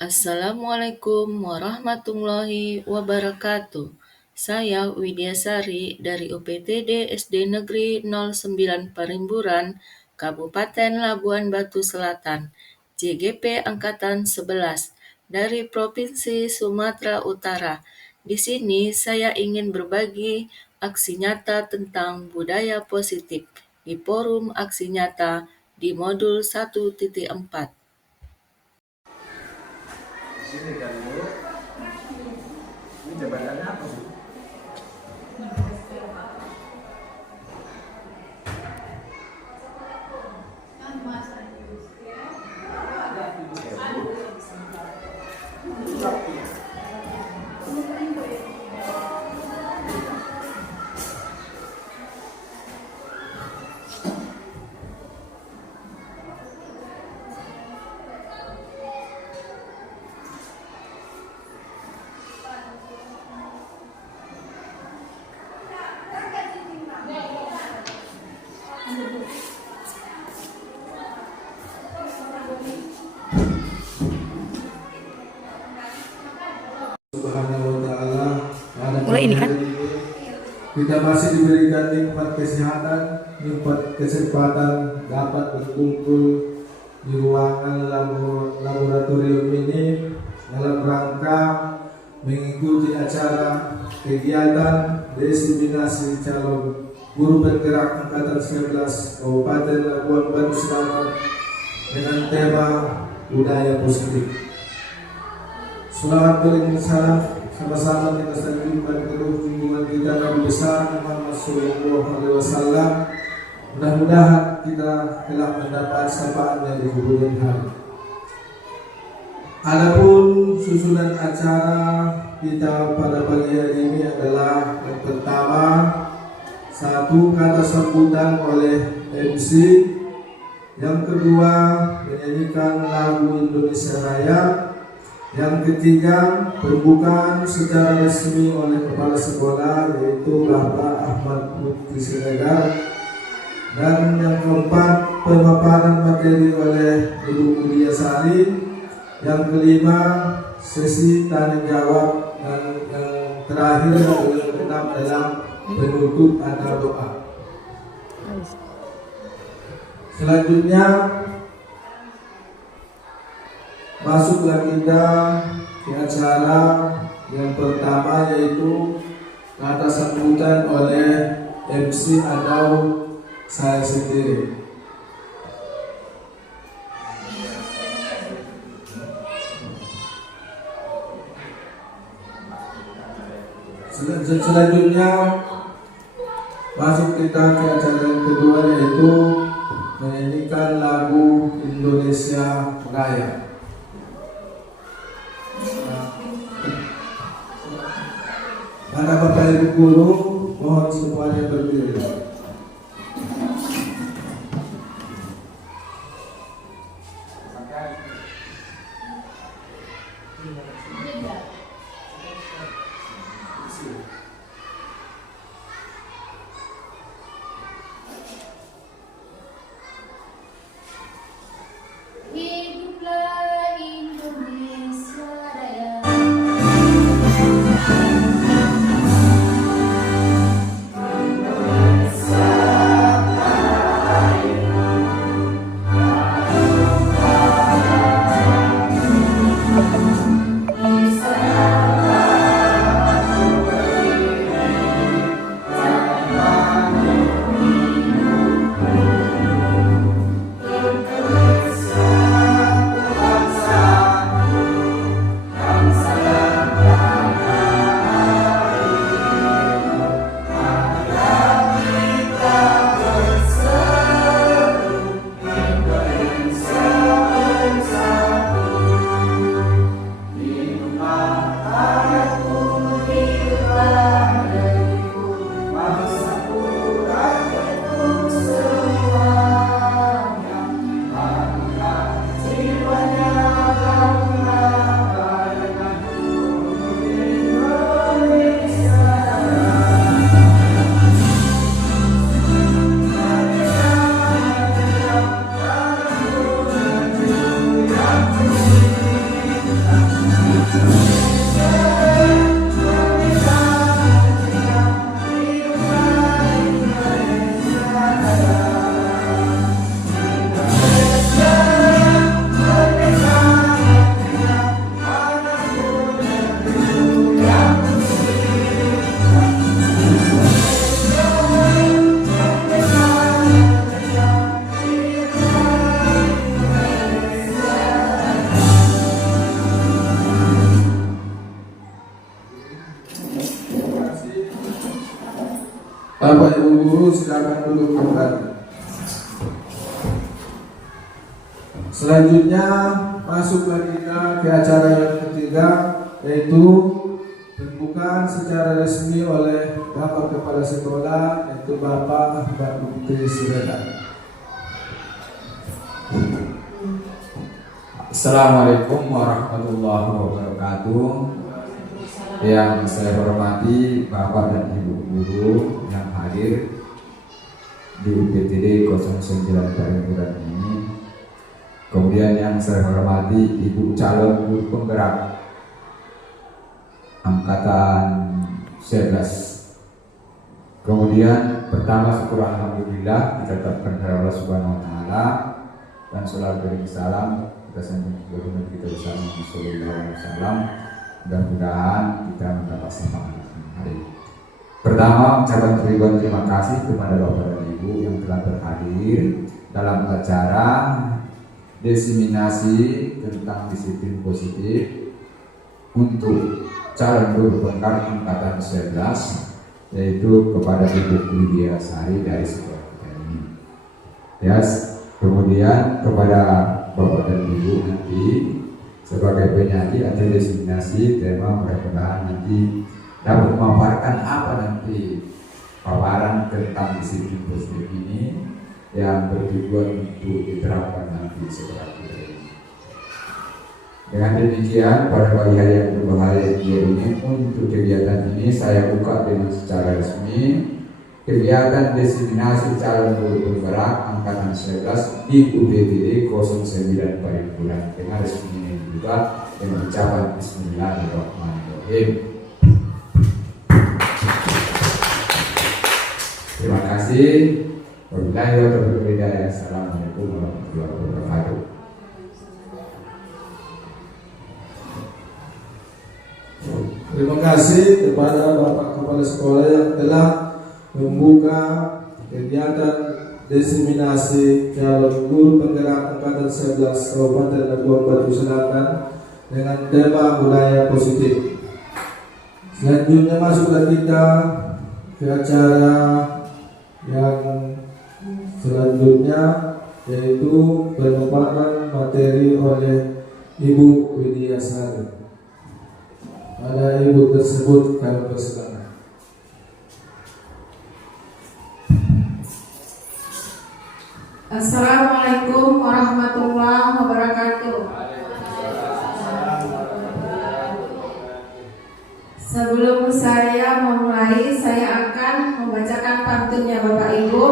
Assalamualaikum warahmatullahi wabarakatuh. Saya Widyasari dari UPTD SD Negeri 09 Parimburan, Kabupaten Labuan Batu Selatan, JGP Angkatan 11 dari Provinsi Sumatera Utara. Di sini saya ingin berbagi aksi nyata tentang budaya positif di Forum Aksi Nyata di modul 1.4. Sini kan Bu, ini jabatannya apa Bu? Subhanahu wa ta'ala. Mulai ini kan? Kita masih diberikan nikmat kesehatan, nikmat kesempatan dapat berkumpul di ruangan laboratorium ini dalam rangka mengikuti acara kegiatan destinasi calon guru bergerak angkatan 19 Kabupaten Labuan Batu Selatan dengan tema budaya positif. Selamat salam sama-sama kita sampaikan ke junjungan kita Nabi besar Muhammad Sallallahu Alaihi Wasallam. Mudah-mudahan kita telah mendapat syafaatnya di kemudian hari. Adapun susunan acara kita pada pagi hari ini adalah yang pertama, satu kata sambutan oleh MC, yang kedua menyanyikan lagu Indonesia Raya, yang ketiga pembukaan secara resmi oleh kepala sekolah yaitu Bapak Ahmad Lutfi Siregar, dan yang keempat pemaparan materi oleh Ibu Widyasari, yang kelima sesi tanya jawab, dan yang terakhir yang keenam adalah penutup atau doa. Selanjutnya masuklah kita ke acara yang pertama, yaitu kata sambutan oleh MC atau saya sendiri. Selanjutnya masuk kita ke acara yang kedua, yaitu menyanyikan lagu Indonesia Raya. Para Bapak Ibu Guru, mohon semuanya berdiri. Hiduplah Indonesia Raya. Bapak Ibu guru silakan duduk kembali. Selanjutnya masuklah kita ke acara yang ketiga, yaitu pembukaan secara resmi oleh Bapak Kepala Sekolah, yaitu Bapak Ahmad Putri Siregar. Assalamualaikum warahmatullahi wabarakatuh. Yang saya hormati Bapak dan Ibu guru yang hadir di UPTD 09 Parimburan ini. Kemudian yang saya hormati Ibu calon guru penggerak angkatan 11. Kemudian pertama syukur alhamdulillah kita tetapkan kepada Allah Subhanahu wa taala dan sholawat beri salam kita sanjung kepada kita bersama sallallahu alaihi wasallam. Mudah-mudahan kita mendapat semangat hari ini. Pertama, ucapan terima kasih kepada Bapak dan Ibu yang telah berhadir dalam acara diseminasi tentang disiplin positif untuk calon guru penggerak angkatan 11, yaitu kepada Ibu Lydia Sari dari sekolah kita ini. Kemudian kepada Bapak dan Ibu nanti sebagai penyanyi atau diseminasi tema, mudah-mudahan nanti dapat memaparkan apa nanti paparan tentang disiplin positif ini yang bertujuan untuk diterapkan nanti setelah kita ini. Dengan demikian pada pagi hari yang berbahagia ini, untuk kegiatan ini saya buka dengan secara resmi kegiatan diseminasi calon guru penggerak angkatan 11 di UPTD 09 Parimburan dengan resmi ini juga dengan ucapan Bismillahirrahmanirrahim. Terima kasih. Wabillahi taufiq wal hidayah. Assalamualaikum warahmatullahi wabarakatuh. Terima kasih kepada Bapak Kepala Sekolah yang telah membuka kegiatan diseminasi calon guru penggerak angkatan 11 Kabupaten Labuan Batu Selatan dengan tema budaya positif. Selanjutnya masuklah kita ke acara yang selanjutnya, yaitu pemaparan materi oleh Ibu Lydia Sari. Pada ibu tersebut kami persilakan. Assalamualaikum warahmatullahi wabarakatuh. Sebelum saya memulai, saya akan membacakan pantunnya Bapak Ibu.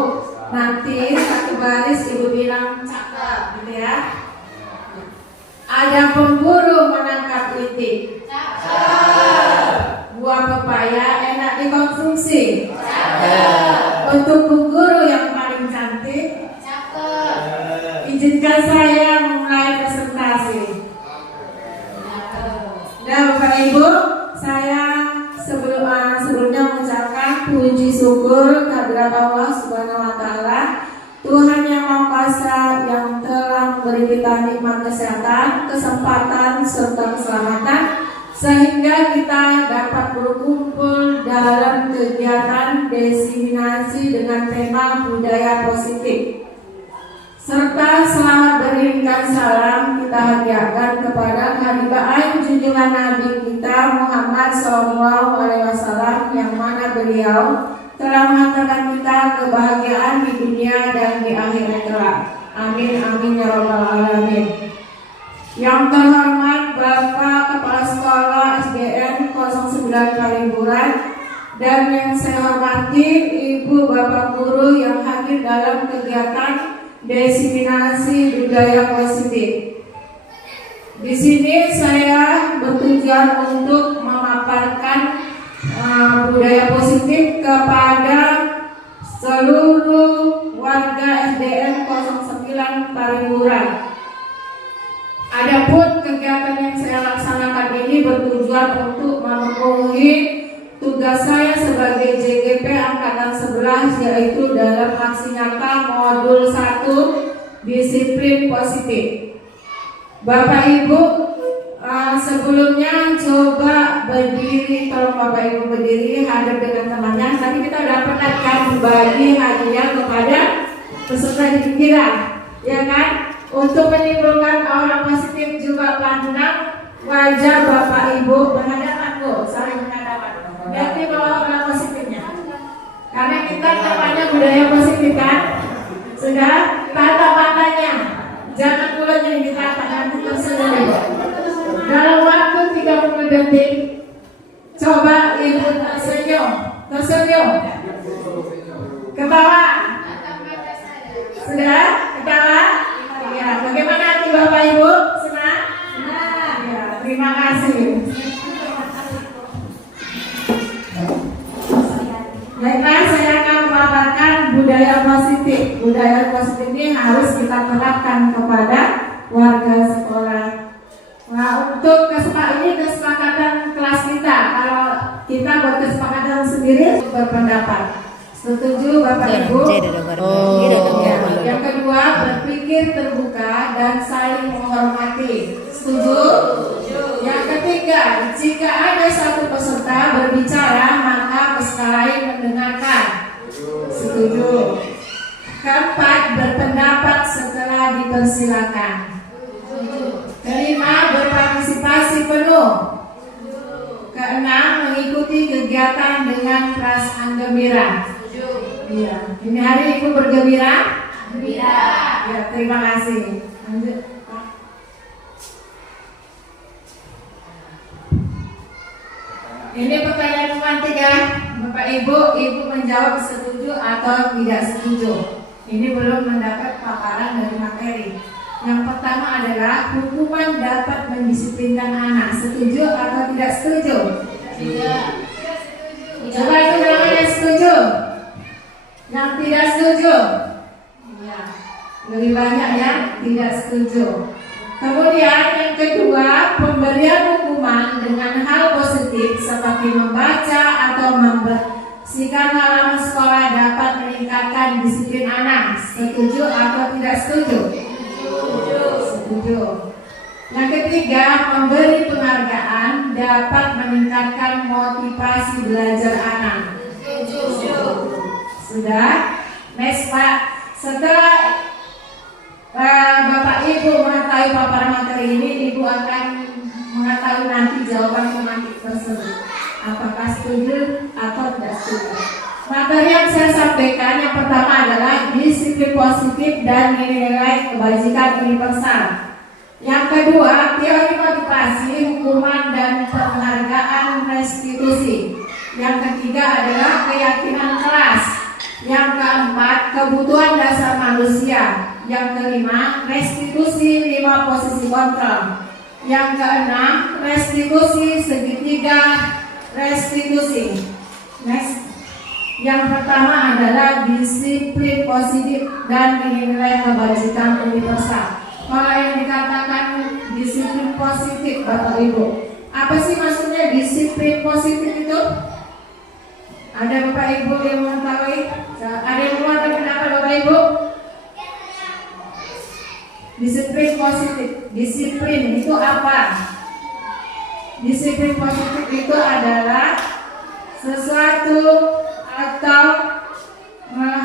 Nanti satu baris Ibu bilang cakep, gitu ya. Ada pemburu menangkap itik. Buah pepaya enak dikonsumsi. Untuk bu guru yang paling cantik, izinkan saya memulai presentasi. Nah Bapak Ibu, saya sebelumnya mengucapkan puji syukur kehadirat Allah Subhanahu wa taala, Tuhan yang Maha Kuasa yang telah memberi kita nikmat kesehatan, kesempatan serta keselamatan sehingga kita dapat berkumpul dalam kegiatan diseminasi dengan tema budaya positif. Serta selamat beriringkan salam kita hadiahkan kepada Habibain junjungan Nabi kita Muhammad SAW, yang mana beliau telah mengantarkan kita kebahagiaan di dunia dan di akhirat kelak. Amin amin ya rabbal alamin. Yang terhormat Bapak Kepala Sekolah SDN 09 Parimburan dan yang saya hormati Ibu Bapak Guru yang hadir dalam kegiatan diseminasi budaya positif. Di sini saya bertujuan untuk memaparkan budaya positif kepada seluruh warga SDN 09 Parimburan. Adapun kegiatan yang saya laksanakan ini bertujuan untuk memenuhi tugas saya sebagai JGP Angkatan 11, yaitu dalam aksi nyata modul 1 disiplin positif. Bapak Ibu, sebelumnya coba berdiri, tolong Bapak Ibu berdiri, hadir dengan temannya. tadi kita udah pernah kan berbagi hadiah kepada peserta didik kita, ya kan? Untuk menimbulkan aura positif juga pandang wajah Bapak Ibu berhadapanku, saling menghadapan. Berarti bawa aura positifnya. Karena kita namanya budaya positif kan? Sudah tatap matanya, jangan mulut yang ditatap nanti tersenyum. Dalam waktu 30 detik, coba Ibu tersenyum, ketawa. Sudah ketawa? Ya, bagaimana hati Bapak Ibu? Senang? Ya, terima kasih. Baiklah, saya akan memaparkan budaya positif. Budaya positif ini harus kita terapkan kepada warga sekolah. Nah, untuk kesepakatan kelas kita, kalau kita buat kesepakatan sendiri berpendapat. Setuju Bapak Ibu? Ya. Yang kedua, berpikir terbuka dan saling menghormati. Setuju? Yang ketiga, jika ada satu peserta berbicara, maka peserta lain mendengarkan. Setuju? Keempat, berpendapat setelah dipersilakan. Kelima, berpartisipasi penuh. Keenam, mengikuti kegiatan dengan perasaan gembira. Iya, ini hari Ibu bergembira? Gembira. Ya, terima kasih. Lanjut. Ini pertanyaan pemantik ya, Bapak Ibu menjawab setuju atau tidak setuju. Ini belum mendapat paparan dari materi. Yang pertama adalah hukuman dapat mendisiplinkan anak. Setuju atau tidak setuju? Tidak. Coba itu namanya setuju. Yang tidak setuju? Ya, lebih banyak yang tidak setuju. Kemudian yang kedua, pemberian hukuman dengan hal positif seperti membaca atau membersihkan halaman sekolah dapat meningkatkan disiplin anak. Setuju atau tidak setuju? Setuju. Yang ketiga, memberi penghargaan dapat meningkatkan motivasi belajar anak. Sudah? Next Pak. Setelah Bapak Ibu mengetahui paparan materi ini, Ibu akan mengetahui nanti jawaban pemantik tersebut. Apakah setuju atau tidak setuju? Materi yang saya sampaikan yang pertama adalah disiplin positif dan nilai-nilai kebajikan universal. Yang kedua, teori motivasi, hukuman dan penghargaan restitusi. Yang ketiga adalah keyakinan kelas. Yang keempat, kebutuhan dasar manusia. Yang kelima, restitusi 5 posisi kontrol. Yang keenam, restitusi segitiga restitusi. Next. Yang pertama adalah disiplin positif dan nilai kebajikan universal. Kalau yang dikatakan disiplin positif, Bapak Ibu, apa sih maksudnya disiplin positif itu? Ada Bapak Ibu yang mengetahui? Ada yang mengeluarkan pendapat Bapak Ibu? Disiplin positif. Disiplin itu apa? Disiplin positif itu adalah sesuatu atau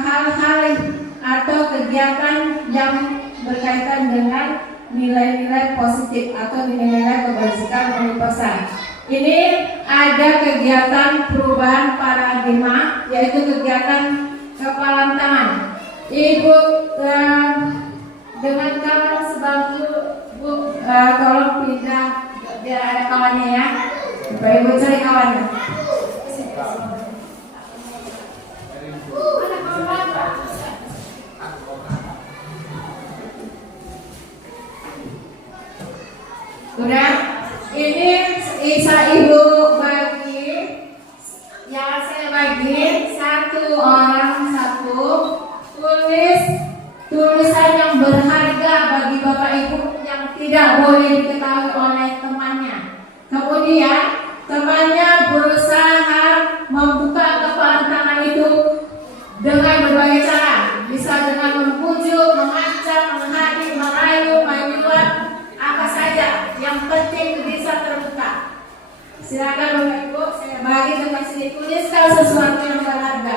hal-hal atau kegiatan yang berkaitan dengan nilai-nilai positif atau nilai-nilai kebajikan universal. Ini ada kegiatan perubahan paradigma, yaitu kegiatan kepalan tangan. Ibu dengan kawan sebangku, Bu, tolong pindah biar ada kawannya ya. Ibu cari kawannya. Udah, ini bisa Ibu bagi, yang saya bagi satu orang satu, tulis tulisan yang berharga bagi Bapak Ibu yang tidak boleh diketahui oleh temannya. Kemudian temannya berusaha membuka kepalan tangan itu dengan berbagai cara, bisa dengan membujuk, mengancam, menghadik, merayu, menyuap, apa saja yang penting bisa terbuka. Silakan Bapak Ibu, saya bagi tempat sini, tuliskan sesuatu yang berharga.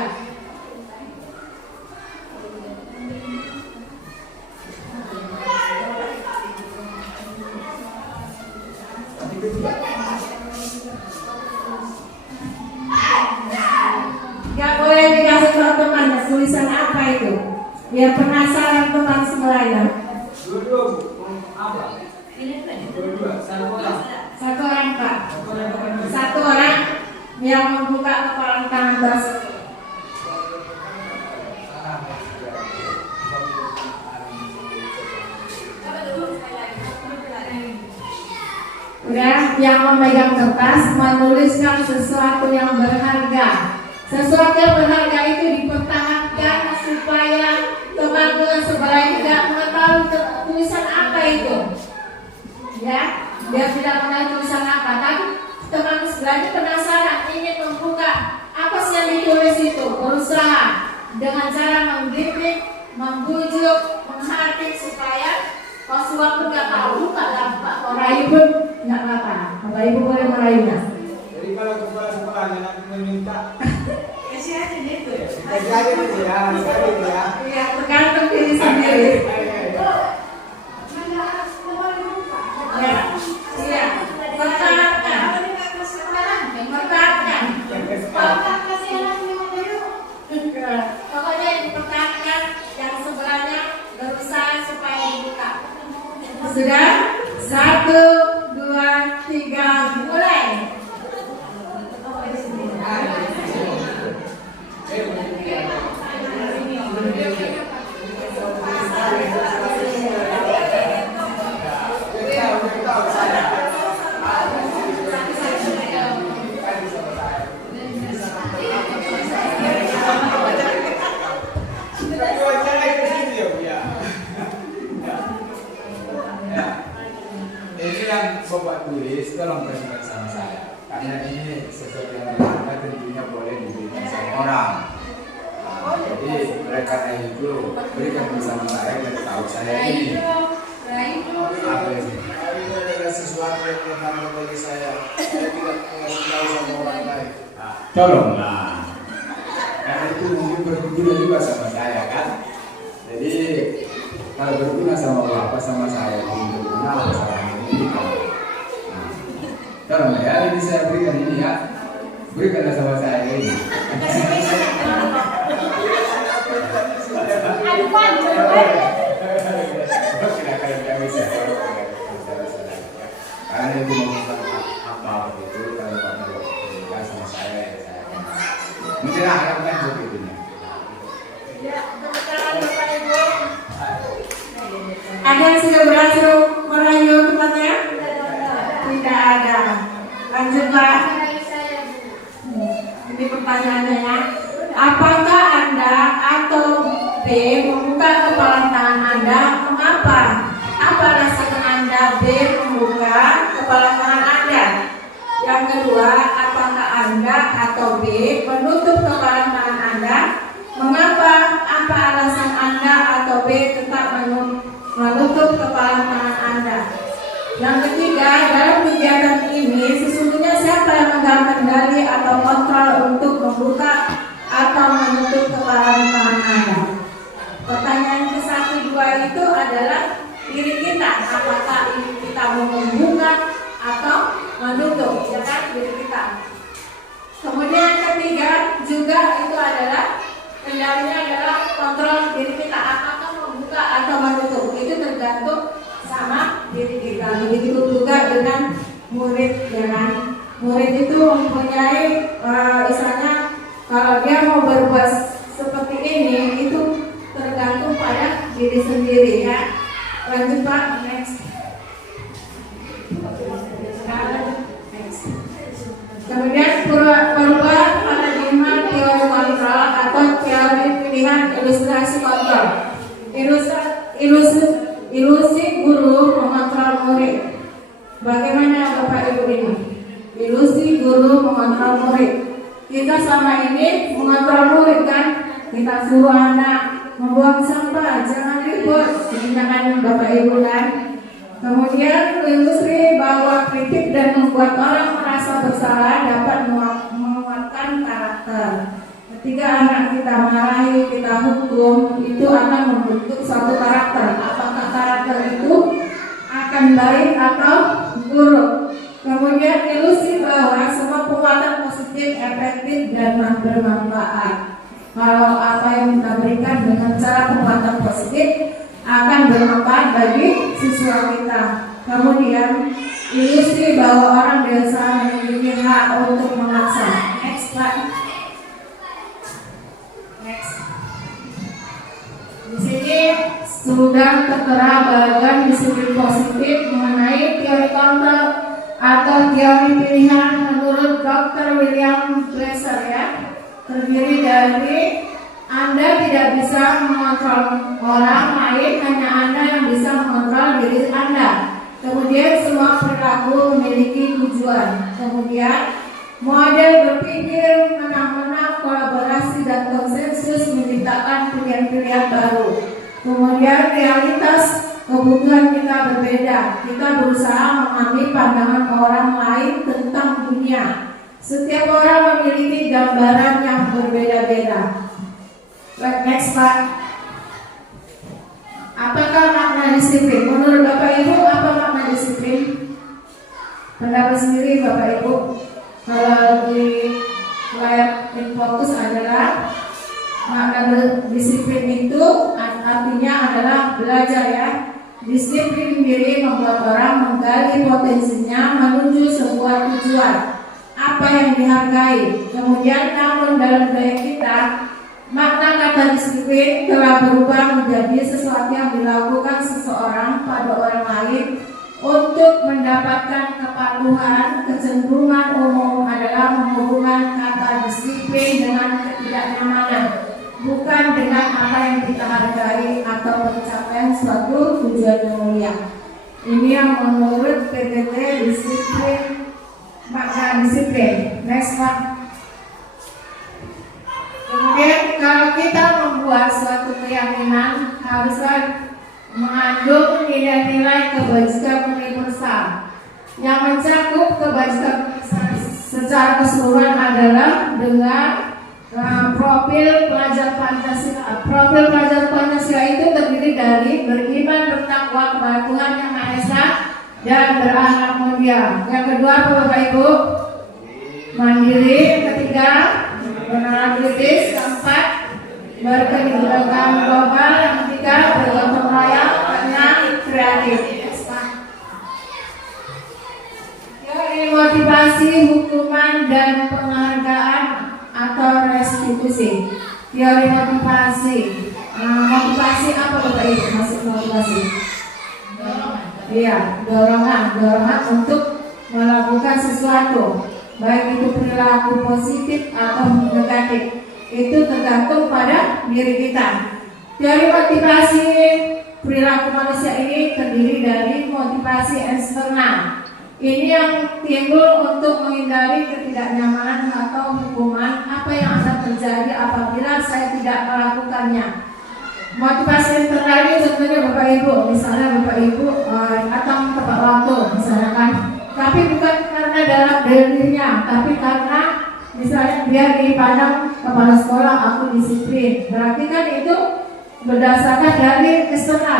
Gak boleh dikasih tahu temannya tulisan apa itu, biar penasaran teman sebelahnya. Satu orang Pak, satu orang yang membuka kepalan tangan tersebut. Udah, yang memegang kertas menuliskan sesuatu yang berharga. Sesuatu yang berharga itu dipertahankan supaya teman-teman sebelah tidak mengetahui tulisan apa itu. Ya, biar tidak mengetahui tulisan apa. Tapi teman sebelahnya penasaran, ingin membuka apa sih yang ditulis itu. Berusaha dengan cara mendidik, membujuk, menghardik supaya kalau suatu nggak tahu, nggak dapat merayu pun nggak apa-apa. Bapak Ibu boleh merayunya. Jadi kalau kepala sekolahnya nanti meminta, Kasih aja gitu. kasih aja gitu ya, sekali ya. Iya, tergantung diri sendiri. Ya, iya. Pertahankan. Pertahankan. Pokoknya yang dipertahankan, yang sebelahnya berusaha supaya dibuka. Sudah? 1, 2, 3, mulai. Ini yang Bapak tulis, tolong perhatikan sama saya. Karena ini sesuatu yang berharga tentunya boleh diberikan sama orang. Nah, jadi mereka itu berikan bersama saya dan tahu saya ini. Apa ini? Ini adalah sesuatu yang berharga bagi saya. Saya tidak mengasih tahu sama orang lain. Nah, tolonglah. Karena itu mungkin berguna juga sama saya kan. Jadi kalau berguna sama Bapak sama saya, itu berguna sama ini. Nah, tolong ya, ini saya berikan ini ya. Berikanlah sama saya ini. Aduh panjang. Karena itu merupakan apa itu kalau Bapak berguna sama saya ya saya akan mencerahkan sebetulnya. Ya, kebetulan Bapak Ibu. Ada yang sudah berhasil merayu tempatnya? Tidak ada. Lanjut Pak. Ini pertanyaannya ya. Apakah Anda atau B membuka kepala tangan Anda? Mengapa? Apa alasan Anda B membuka kepala tangan Anda? Yang kedua, apakah Anda atau B menutup kepala tangan Anda? Mengapa? Apa alasan Anda atau B tetap menutup kepala tangan Anda? Yang ketiga, dalam kegiatan ini sesungguhnya siapa yang memegang kendali atau kontrol untuk membuka atau menutup kepala tangan Anda? Pertanyaan ke-1, 2 itu adalah diri kita. Apakah ini kita mau membuka atau menutup? Ya kan, diri kita. Kemudian yang ketiga juga itu adalah kendalinya adalah kontrol diri kita. Apakah membuka atau menutup? Itu tergantung sama diri kita. Begitu juga dengan murid, ya kan? Murid itu mempunyai misalnya kalau dia mau berbuat seperti ini itu tergantung pada diri sendiri ya. Lanjut Pak, next. Kemudian perubahan paradigma teori kontrol atau teori pilihan ilustrasi kontrol. Ilusi guru mengontrol murid. Bagaimana Bapak Ibu ini? Ilusi guru mengontrol murid. Kita selama ini mengontrol murid kan? Kita suruh anak membuang sampah, jangan ribut, tindakan Bapak Ibu kan? Kemudian ilusi bahwa kritik dan membuat orang merasa bersalah dapat menguatkan karakter. Ketika anak kita marahi, kita hukum, itu akan membentuk suatu karakter. Apakah karakter itu akan baik atau buruk? Kemudian ilusi bahwa semua penguatan positif, efektif, dan bermanfaat. Kalau apa yang kita berikan dengan cara penguatan positif akan bermanfaat bagi siswa kita. Kemudian ilusi bahwa orang dewasa memiliki hak untuk memaksa. Next, Pak. Next. Di sini sudah tertera bagian disiplin positif mengenai teori counter atau teori pilihan menurut Dr. William Glasser ya. Terdiri dari Anda tidak bisa mengontrol orang lain, hanya Anda yang bisa mengontrol diri Anda. Kemudian semua perilaku memiliki tujuan. Kemudian model berpikir menang-menang, kolaborasi dan konsensus menciptakan pilihan-pilihan baru. Kemudian realitas kebutuhan kita berbeda. Kita berusaha memahami pandangan orang lain tentang dunia. Setiap orang memiliki gambaran yang berbeda-beda. Next, Pak. Apakah makna disiplin? Menurut Bapak Ibu, apa makna disiplin? Pendapat sendiri Bapak Ibu. Kalau di layar fokus adalah makna disiplin itu artinya adalah belajar ya. Disiplin diri membuat orang menggali potensinya menuju sebuah tujuan. Apa yang dihargai. Kemudian namun dalam budaya kita, makna kata disiplin telah berubah menjadi sesuatu yang dilakukan seseorang pada orang lain untuk mendapatkan kepatuhan. Kecenderungan umum adalah menghubungkan kata disiplin dengan ketidaknyamanan, bukan dengan apa yang kita hargai atau pencapaian suatu tujuan yang mulia. Ini yang menurut PTT disiplin, makna disiplin. Next, Pak. Kemudian kalau kita membuat suatu keyakinan haruslah mengandung nilai-nilai kebajikan universal. Yang mencakup kebajikan secara keseluruhan adalah dengan profil pelajar Pancasila. Profil pelajar Pancasila itu terdiri dari beriman, bertakwa kepada Tuhan Yang Maha Esa dan berakhlak mulia. Yang kedua apa Bapak Ibu? Mandiri. Yang ketiga menolak kritis. Keempat berkegiatan global. Yang ketiga bergotong royong. Keenam kreatif. Teori motivasi, hukuman dan penghargaan atau restitusi. Teori motivasi. Motivasi apa Bapak Ibu? Masuk motivasi. Iya, dorongan untuk melakukan sesuatu, baik itu perilaku positif atau negatif. Itu tergantung pada diri kita. Teori motivasi perilaku manusia ini terdiri dari motivasi eksternal. Ini yang timbul untuk menghindari ketidaknyamanan atau hukuman. Apa yang akan terjadi apabila saya tidak melakukannya? Motivasi internal ini contohnya Bapak Ibu, misalnya Bapak Ibu datang tepat waktu, misalnya kan. Tapi bukan karena dalam dirinya, tapi karena misalnya dia dipandang kepala sekolah aku disiplin. Berarti kan itu berdasarkan dari eksternal,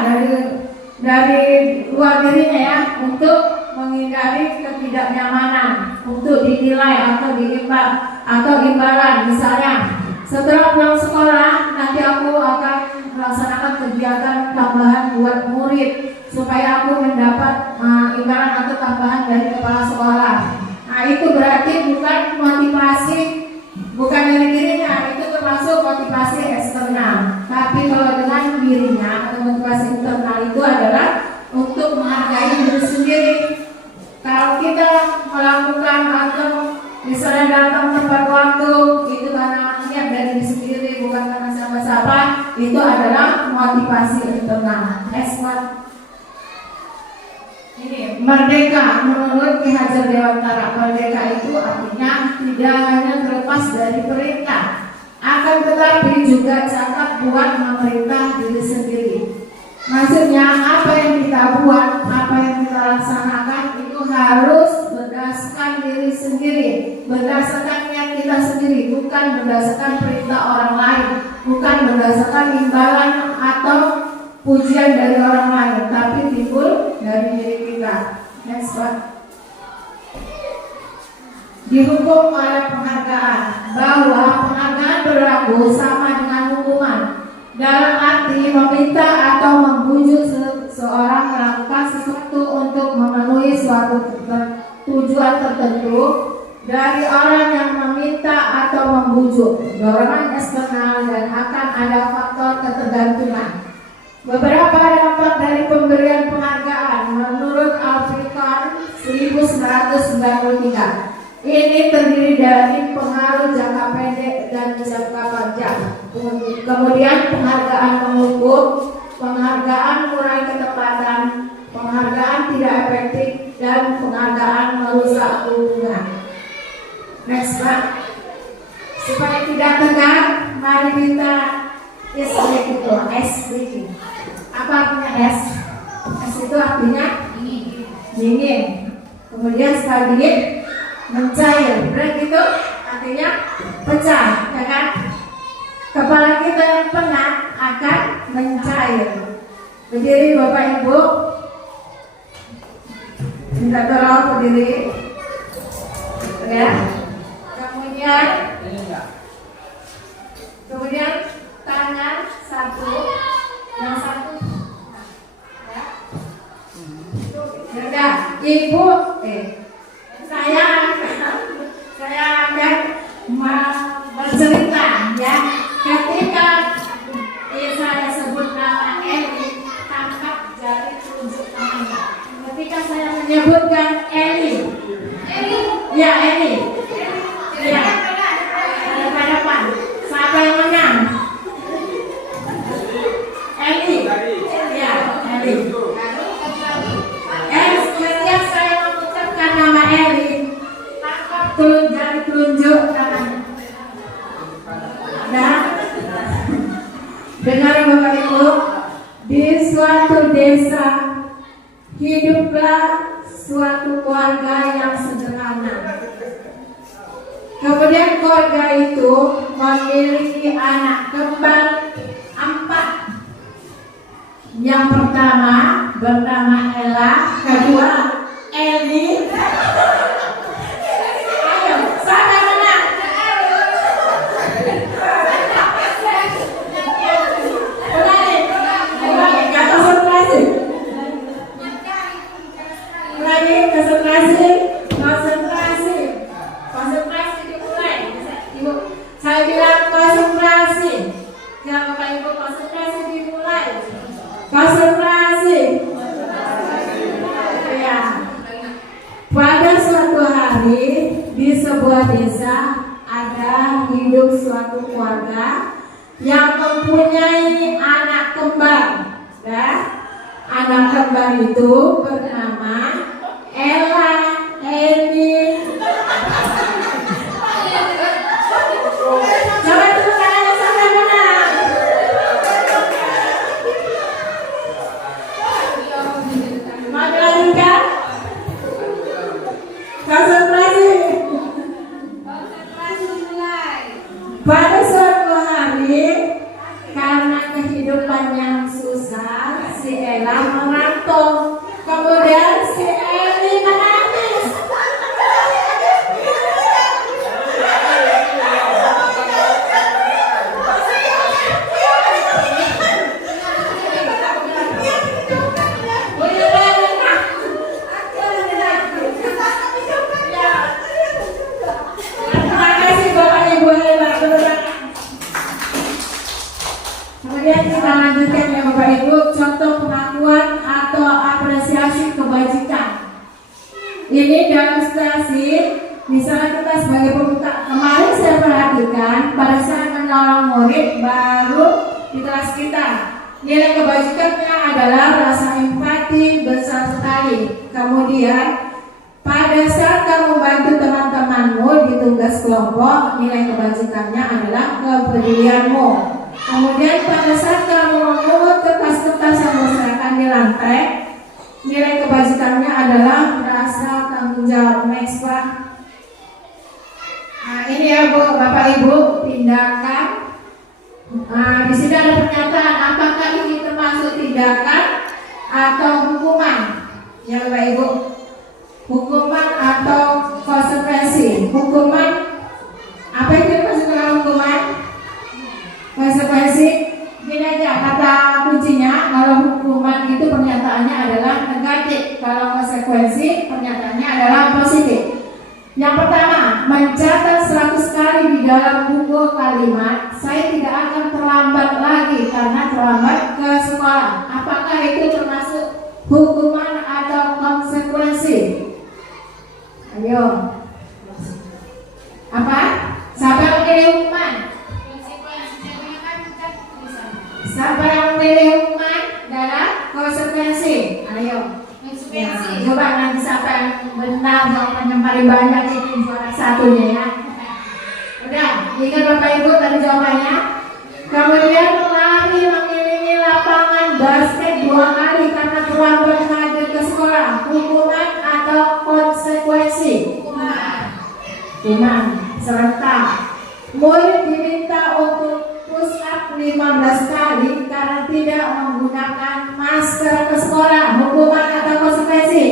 dari luar dirinya ya, untuk menghindari ketidaknyamanan, untuk dinilai atau diimbang atau imbalan. Misalnya setelah pulang sekolah nanti aku akan melaksanakan kegiatan tambahan buat murid supaya aku mendapat imbalan atau tambahan dari kepala sekolah. Nah itu berarti bukan motivasi, bukan dari dirinya, itu termasuk motivasi eksternal. Tapi kalau dengan dirinya atau motivasi internal itu adalah untuk menghargai diri sendiri. Kalau kita melakukan atau misalnya datang tepat waktu, itu karena niat dari diri sendiri, bukan karena siapa-siapa, itu adalah motivasi internal. Eksternal. Ini merdeka menurut Ki Hajar Dewantara. Merdeka itu artinya tidak hanya terlepas dari perintah, akan tetapi juga cakap buat memerintah diri sendiri. Maksudnya apa yang kita buat, apa yang kita laksanakan itu harus berdasarkan diri sendiri, berdasarkan imbalan atau pujian dari orang lain, tapi timbul dari diri kita. Next one. Dihukum oleh penghargaan, bahwa penghargaan berlaku sama dengan hukuman, dalam arti meminta atau membujuk seseorang melakukan sesuatu untuk memenuhi suatu tujuan tertentu dari orang yang meminta atau membujuk, dorongan eksternal, dan akan ada faktor ketergantungan. Beberapa dampak dari pemberian penghargaan menurut Alfrikan 1993. Ini terdiri dari pengaruh jangka pendek dan jangka panjang. Kemudian penghargaan mengukur, penghargaan kurangi ketepatan, penghargaan tidak efektif, dan penghargaan merusak hubungan. Next, Pak. Supaya tidak tegang, mari kita ice breathing. Apa artinya es? Es itu artinya dingin. Kemudian setelah dingin mencair. Break itu artinya pecah, ya kan? Kepala kita yang penat akan mencair. Berdiri Bapak Ibu. Minta tolong berdiri. Ya. Kemudian tangan satu, yang satu. Ya. Ibu, saya akan bercerita, ya. Ketika saya sebut nama Eli, tangkap jari telunjuk tangannya. Ketika saya menyebutkan Eli, ya Eli, ya. Ada depan. Siapa yang menang? Eli, ya Eli. Setiap saya mengucapkan nama Eli, tangkap jari telunjuk tangannya. Nah, dengar Bapak Ibu, di suatu desa hiduplah suatu keluarga yang sederhana. Kemudian keluarga itu memiliki anak kembar 4. Yang pertama bernama Ella, kedua Eli. Ayo, sana menang. Ulangi, konsentrasi. Ulangi, konsentrasi dimulai. Ibu, saya bilang konsentrasi. Ya Bapak Ibu, konsentrasi dimulai. Konsentrasi. Ya. Pada suatu hari di sebuah desa ada hidup suatu keluarga yang mempunyai anak kembar. Ya. Anak kembar itu bernama Ella, Eli. Coba tepuk tangannya sampai menang. Mau dilanjutkan? Konsentrasi. Pada suatu hari, karena kehidupan yang susah, si Ella merantau. Kemudian si Eli menangis. Terima kasih Bapak Ibu hebat. Kemudian kita lanjutkan ya Bapak Ibu, contoh pengakuan atau apresiasi kebajikan. Ini dalam situasi, misalnya kita sebagai pemuka, kemarin saya perhatikan pada saat menolong murid baru di kelas kita, nilai kebajikannya adalah rasa empati besar sekali. Kemudian pada saat kamu membantu teman-temanmu di tugas kelompok, nilai kebajikannya adalah kepedulianmu. Kemudian pada saat kamu memungut kertas-kertas yang berserakan di lantai, nilai kebajikannya adalah rasa tanggung jawab. Next, Pak. Nah, ini ya Bu, Bapak Ibu, tindakan Di sini ada pernyataan apakah ini termasuk tindakan atau hukuman? Ya Bapak Ibu, hukuman atau konsekuensi? Hukuman, apa itu maksud dalam hukuman? Konsekuensi. Gini aja kata kuncinya, kalau hukuman itu pernyataannya adalah negatif, kalau konsekuensi pernyataannya adalah positif. Yang pertama, mencatat 100 kali di dalam buku kalimat, saya tidak akan terlambat lagi karena terlambat ke sekolah. Apakah itu termasuk hukuman atau konsekuensi? Ayo. Apa? Siapa yang memilih hukuman? Siapa yang memilih hukuman dalam konsekuensi? Ayo. Ya, coba nanti siapa yang benar jawabannya paling banyak itu juara satunya ya. Udah, ingat Bapak Ibu tadi jawabannya. Kemudian lari mengelilingi lapangan basket 2 kali karena terlambat hadir ke sekolah. Hukuman atau konsekuensi? Hukuman. Serentak. Murid diminta untuk push up 15 kali karena tidak menggunakan masker ke sekolah. Hukuman atau konsekuensi?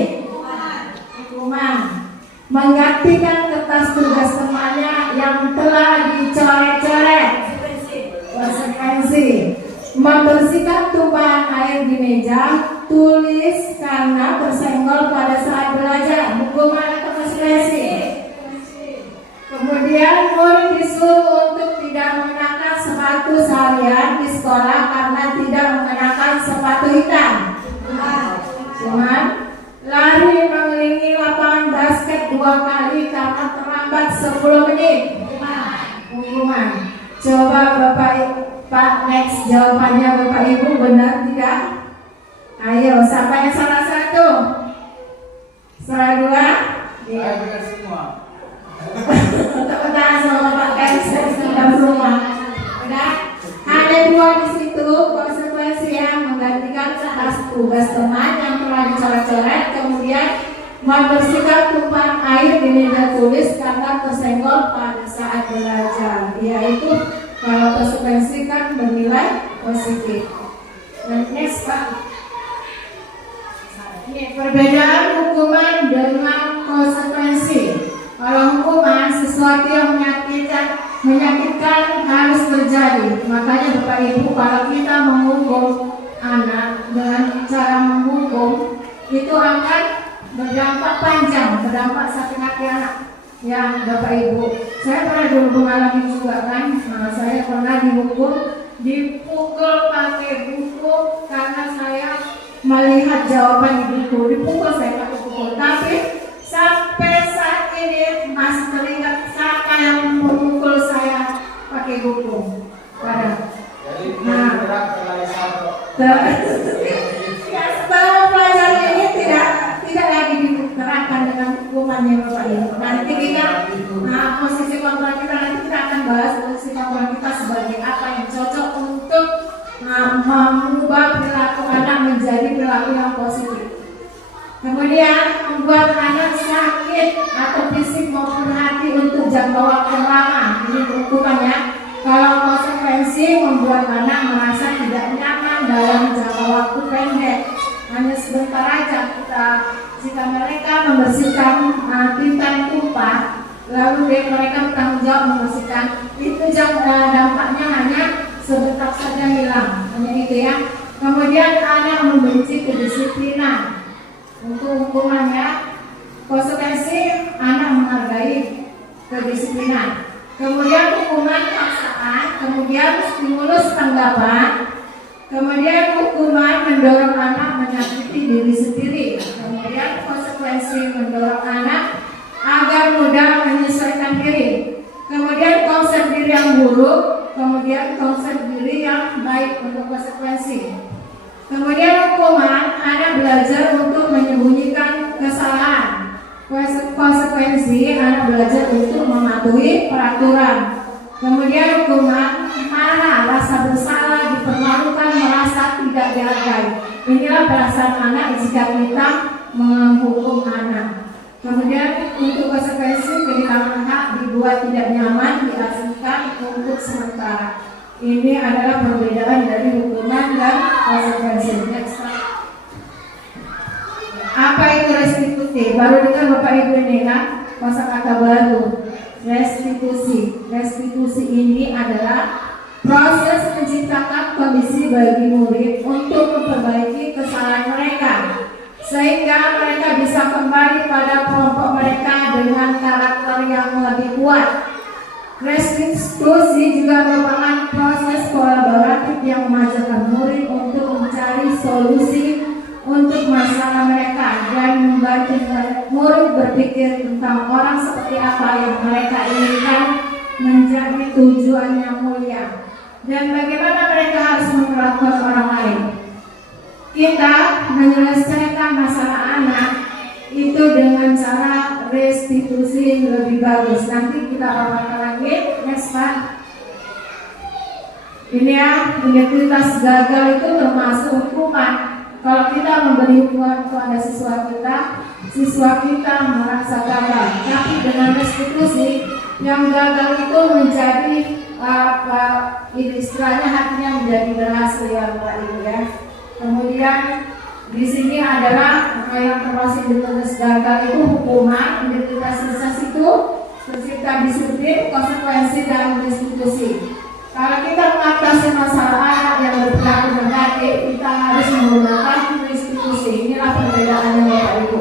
Hukuman. Menggantikan kertas tugas temannya yang telah dicoret-coret. Konsekuensi. Membersihkan tumpahan air di meja tulis karena tersenggol pada saat belajar. Hukuman atau konsekuensi? Kemudian murid disuruh untuk tidak mengenakan sepatu seharian di sekolah karena tidak mengenakan sepatu hitam. Cuman lari mengelilingi lapangan basket 2 kali karena terlambat 10 menit. Hukuman. Coba Bapak Ibu, Pak, next jawabannya Bapak Ibu benar tidak? Ayo, siapa yang salah satu? Salah 2? Saya benar semua. Tepuk tangan sama Pak Kaisar sudah semua. Udah? Ada 2 di situ. Konsekuensi yang menggantikan kertas tugas teman yang telah dicoret-coret, kemudian membersihkan tumpahan air di meja tulis karena tersenggol pada saat belajar. Yaitu kalau konsekuensi kan bernilai positif. Dan next Pak. Ini perbedaan hukuman dengan konsekuensi. Kalau hukuman sesuatu yang menyakitkan harus terjadi. Makanya Bapak Ibu, kalau kita menghukum anak dengan cara menghukum itu akan berdampak panjang, berdampak sakit hati anak. Ya Bapak Ibu, saya pernah dulu mengalami juga kan. Saya pernah dihukum, dipukul pakai buku karena saya melihat jawaban di buku. Dipukul saya pakai buku, tapi sampai saat ini masih teringat siapa yang memukul saya pakai buku. Jadi berat terlalu satu. Ya, setelah pelajaran ini tidak lagi diterapkan dengan hukumannya Bapak Ibu. Nanti kita posisi kontrol kita nanti kita akan bahas posisi kontrol kita sebagai apa yang cocok untuk mengubah perilaku anak menjadi perilaku yang positif. Kemudian membuat anak sakit atau fisik maupun hati untuk jangka waktu lama. Ini hukumannya. Kalau konsekuensi membuat anak merasa tidak nyaman dalam jangka waktu pendek. Hanya sebentar aja jika mereka membersihkan tinta yang tumpah, lalu mereka bertanggung jawab membersihkan, itu dampaknya hanya sebentar saja hilang. Hanya itu ya. Kemudian anak membenci kedisiplinan. Untuk hukumannya, konsekuensi anak menghargai kedisiplinan. Kemudian hukuman paksaan, kemudian stimulus tanggapan, kemudian hukuman mendorong anak menyakiti diri sendiri. Kemudian konsekuensi mendorong anak agar mudah menyesuaikan diri. Kemudian konsep diri yang buruk, kemudian konsep diri yang baik untuk konsekuensi. Kemudian hukuman, anak belajar untuk menyembunyikan kesalahan. Konsekuensi, anak belajar untuk mematuhi peraturan. Kemudian hukuman, marah, rasa bersalah, dipermalukan, merasa tidak dihargai. Inilah perasaan anak jika kita menghukum anak. Kemudian untuk konsekuensi, kehilangan hak dibuat tidak nyaman, diasingkan untuk sementara. Ini adalah perbedaan dari hukuman dan konsekuensi. Next. Apa itu restitusi? Baru dengar Bapak Ibu ini kan kosakata baru. Restitusi. Restitusi ini adalah proses menciptakan kondisi bagi murid untuk memperbaiki kesalahan mereka, sehingga mereka bisa kembali pada kelompok mereka dengan karakter yang lebih kuat. Restitusi juga merupakan proses kolaboratif yang mengajarkan murid untuk mencari solusi untuk masalah mereka dan membantu murid berpikir tentang orang seperti apa yang mereka inginkan menjadi tujuan yang mulia dan bagaimana mereka harus memperlakukan orang lain. Kita menyelesaikan masalah anak itu dengan cara restitusi yang lebih bagus. Nanti kita paparkan lagi. Next Pak. Ini ya, identitas gagal itu termasuk hukuman. Kalau kita memberi hukuman kepada siswa kita merasa gagal. Tapi dengan restitusi, yang gagal itu menjadi istilahnya hatinya menjadi berhasil ya Pak Ibu ya. Kemudian di sini adalah yang termasuk identitas gagal itu hukuman, identitas itu tercipta disiplin, konsekuensi dan restitusi. Kalau kita mengatasi masalah anak yang berperilaku negatif, kita harus menggunakan restitusi. Inilah perbedaannya Bapak Ibu.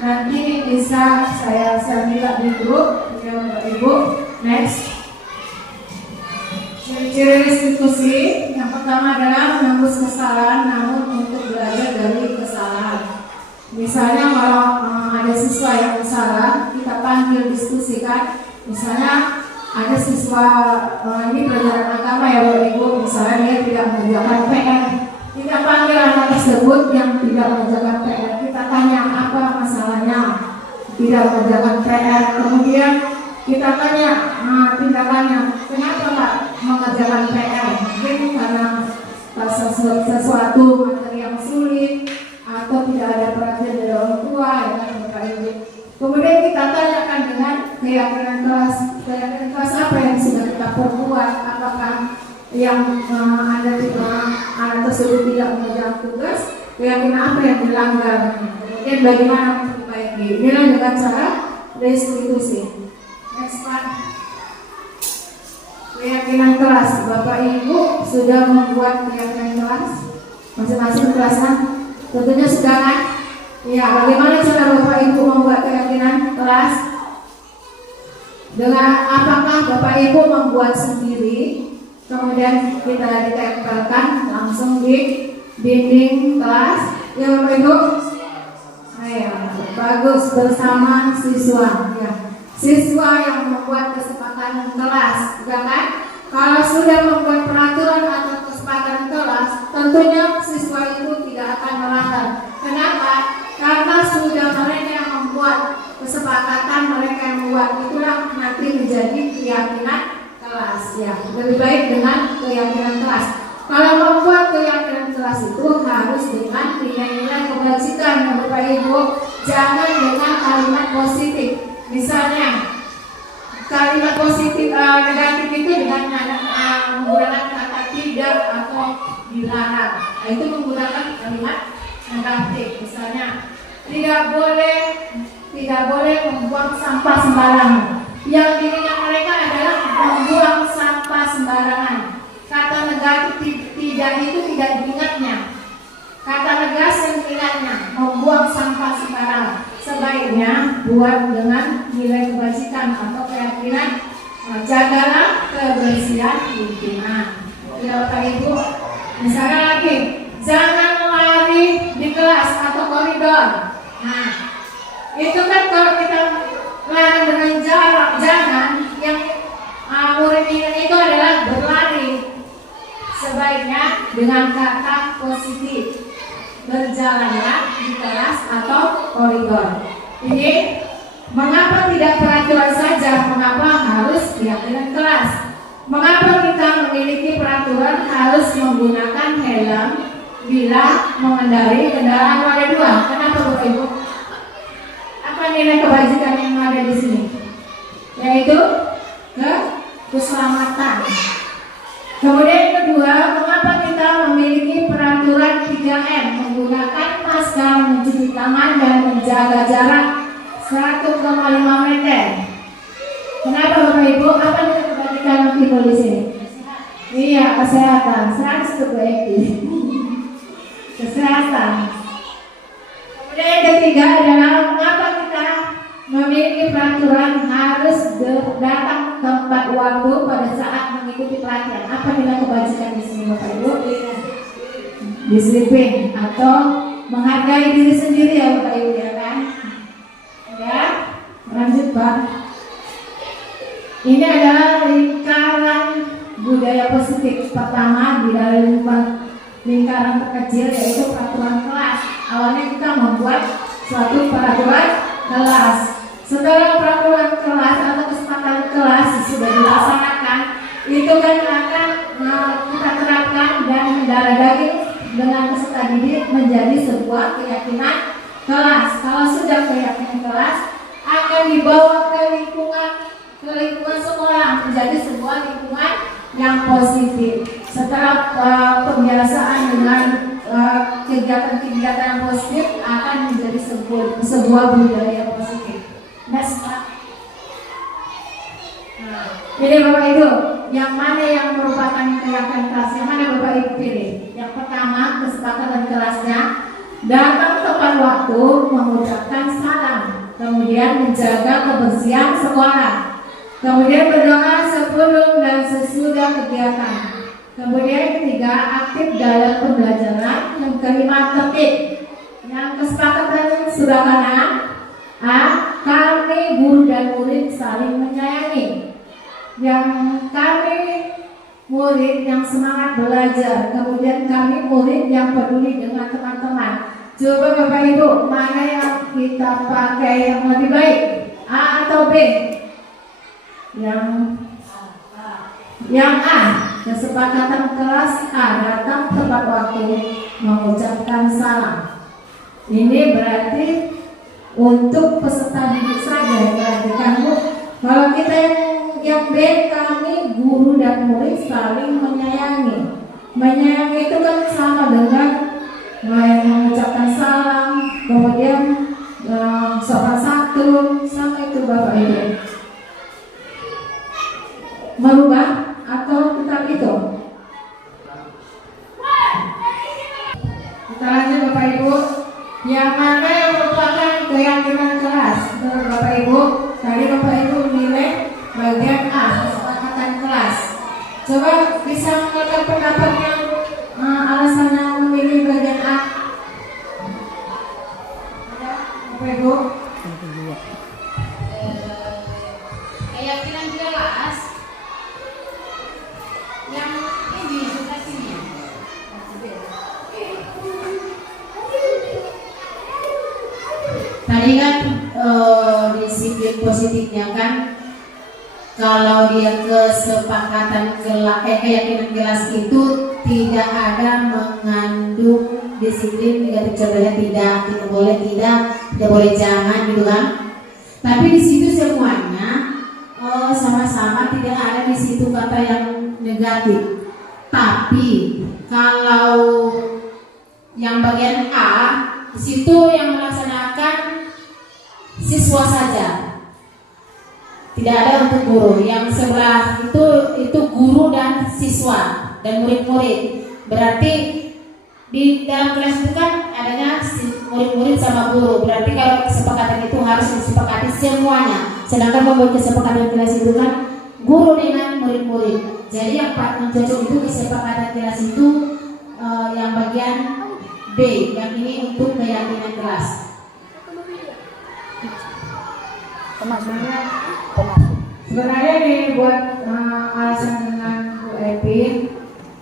Nanti bisa saya minta di grup ya Bapak Ibu. Next. Ciri-ciri restitusi yang pertama adalah menembus kesalahan namun untuk belajar dari kesalahan. Misalnya kalau ada siswa yang salah, kita panggil diskusi kan. Misalnya ada siswa ini pelajaran agama ya Bapak Ibu, misalnya dia tidak mengerjakan PR, kita panggil anak tersebut yang tidak mengerjakan PR, kita tanya apa masalahnya tidak mengerjakan PR, kemudian kita tanya tindakannya, kenapa nggak mengerjakan PR? Mungkin karena sesuatu materi yang sulit atau tidak ada perhatian dari orang tua ya kan Bapak Ibu. Kemudian kita tanyakan dengan keyakinan kelas apa yang sudah kita perbuat, apakah yang anak tersebut tidak mengerjakan tugas, keyakinan apa yang dilanggar, kemudian bagaimana memperbaiki. Inilah dengan cara restitusi. Next Pak. Keyakinan kelas, Bapak Ibu sudah membuat keyakinan kelas masing-masing kelasnya, tentunya sudah kan? Ya, bagaimana cara Bapak Ibu membuat keyakinan kelas? Dengan apakah Bapak Ibu membuat sendiri, kemudian kita ditempelkan langsung di dinding kelas? Ya Bapak Ibu? Ya, bagus, bersama siswa. Ya, siswa yang membuat kesepakatan kelas, ya kan? Kalau sudah membuat peraturan atau kesepakatan kelas, tentunya siswa itu tidak akan melanggar. Kenapa? Karena sudah mereka yang membuat kesepakatan, mereka yang membuat, itulah nanti menjadi keyakinan kelas ya. Lebih baik dengan keyakinan kelas. Kalau membuat keyakinan kelas itu harus dengan nilai-nilai kebajikan ya Bapak Ibu. Jangan dengan kalimat positif. Misalnya kalimat positif negatif itu dengan menggunakan kata tidak atau dilarang. Nah, itu menggunakan kalimat negatif. Misalnya tidak boleh membuang sampah sembarangan. Yang diingat mereka adalah membuang sampah sembarangan. Kata negatif tidak itu tidak diingatnya. Kata negas yang diingatnya membuang sampah sembarangan. Sebaiknya buat dengan nilai kebajikan atau keyakinan, jagalah kebersihan lingkungan. Ya Bapak Ibu, misalnya lagi jangan lari di kelas atau koridor. Nah, itu kan kalau kita lari dengan jarak, jangan yang murid ingat itu adalah berlari. Sebaiknya dengan kata positif, berjalanlah di kelas atau koridor. Ini mengapa tidak peraturan saja? Mengapa harus keyakinan kelas? Mengapa kita memiliki peraturan harus menggunakan helm bila mengendarai kendaraan roda 2? Kenapa Bapak Ibu? Apa nilai kebajikan yang ada di sini? Yaitu keselamatan. Kemudian yang kedua, mengapa kita memiliki peraturan 3M, menggunakan masker, mencuci tangan, dan menjaga jarak 1,5 meter. Kenapa Bapak Ibu? Apa yang kita perhatikan Ibu di sini? Iya, kesehatan. 100 kesehatan. Kemudian yang ketiga adalah mengapa kita memiliki peraturan harus datang ke tempat waktu pada saat mengikuti pelatihan. Apa nilai kebajikan di sini Bapak Ibu? Disiplin atau menghargai diri sendiri ya Bapak Ibu ya kan? Ya, lanjut Pak. Ini adalah lingkaran budaya positif. Pertama di dalam lingkaran terkecil yaitu peraturan kelas. Awalnya kita membuat suatu peraturan kelas. Setelah peraturan kelas atau kesepakatan kelas sudah dilaksanakan, itu kan akan kita terapkan dan mendarah daging dengan peserta didik menjadi sebuah keyakinan kelas. Kalau sudah keyakinan kelas, akan dibawa ke lingkungan sekolah menjadi sebuah lingkungan yang positif. Setelah pembiasaan dengan kegiatan-kegiatan yang positif akan menjadi sebuah budaya positif. Next, Pak. Nah, jadi Bapak Ibu, yang mana yang merupakan keyakinan kelas? Yang mana Bapak Ibu pilih? Yang pertama, kesepakatan kelasnya datang tepat waktu, mengucapkan salam, kemudian menjaga kebersihan sekolah. Kemudian berdoa sebelum dan sesudah kegiatan. Kemudian ketiga, aktif dalam pembelajaran. Yang kelima, tertib. Yang kesepakatan sudah kanan. Kami guru dan murid saling menyayangi. Yang kami murid yang semangat belajar. Kemudian kami murid yang peduli dengan teman-teman. Coba Bapak Ibu, mana yang kita pakai yang lebih baik? A atau B? Yang A, kesepakatan kelas A datang tepat waktu, mengucapkan salam. Ini berarti untuk peserta didik saja. Perhatikan Bu, kalau kita yang B, kami guru dan murid saling menyayangi. Menyayangi itu kan sama dengan mengucapkan salam, kemudian sopan santun, sama itu Bapak Ibu. Merubah atau tetap itu? Kita lanjut Bapak Ibu. Yang mana yang merupakan keyakinan kelas? Menurut Bapak Ibu, tadi Bapak Ibu menilai bagian A, kesepakatan kelas. Coba bisa mengatakan pendapatnya, alasannya memilih bagian A. Bapak Ibu. Keyakinan kelas yang ini sudah sini. Tadi kan disiplin positifnya kan, kalau dia kesepakatan keyakinan kelas itu tidak ada mengandung disiplin negatif, contohnya tidak boleh jangan gitu kan. Tapi di situ semuanya sama-sama, tidak ada di situ kata yang negatif. Tapi kalau yang bagian A, di situ yang melaksanakan siswa saja, tidak ada untuk guru. Yang sebelah itu guru dan siswa dan murid-murid. Berarti di dalam kelas itu kan adanya murid-murid sama guru. Berarti kalau kesepakatan itu harus disepakati semuanya. Sedangkan membuat kesepakatan kelas itu kan guru dengan murid-murid. Jadi yang cocok itu kesepakatan kelas itu yang bagian B, yang ini untuk keyakinan kelas. Sebenarnya dibuat alasan dengan Bu Epi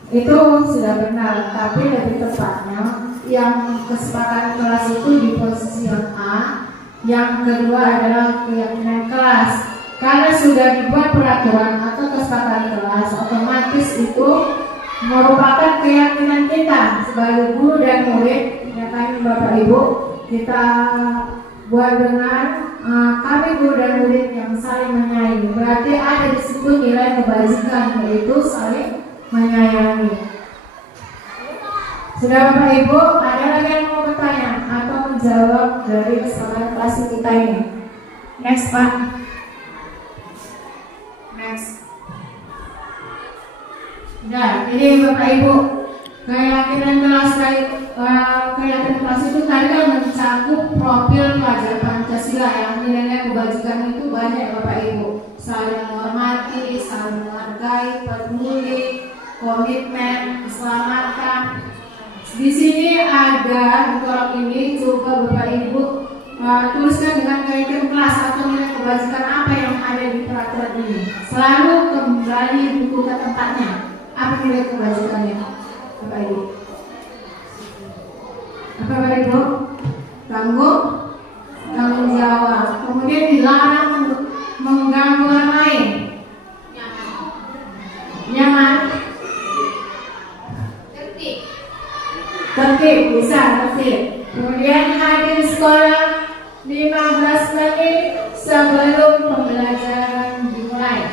itu sudah benar, tapi lebih tepatnya yang kesepakatan kelas itu di posisi yang A, yang kedua adalah keyakinan kelas. Karena sudah dibuat peraturan atau kesepakatan kelas, otomatis itu merupakan keyakinan kita sebagai guru dan murid. Ya kan Bapak Ibu, kita buat dengan kami guru dan murid yang saling menyayangi. Berarti ada di situ nilai kebajikan, yaitu saling menyayangi. Sudah Bapak Ibu, ada lagi yang mau bertanya atau menjawab dari kesalahan klasik kita ini? Next Pak. Next. Nah, ini Bapak Ibu, keyakinan kelas itu tadi kan mencakup profil pelajar Pancasila yang nilai kebajikan itu banyak Bapak Ibu. Saling menghormati, saling menghargai, peduli, komitmen, keselamatan. Di sini ada di kolom ini, coba Bapak Ibu tuliskan dengan keyakinan kelas atau nilai kebajikan apa yang ada di peraturan ini. Selalu kembali buku ke tempatnya. Apa nilai kebajikannya, Bapak Ibu? Apa Bapak Ibu? Tanggung jawab. Kemudian dilarang mengganggu orang lain. Nyaman. Tertib, bisa tertib. Kemudian hadir sekolah 15 menit sebelum pembelajaran dimulai.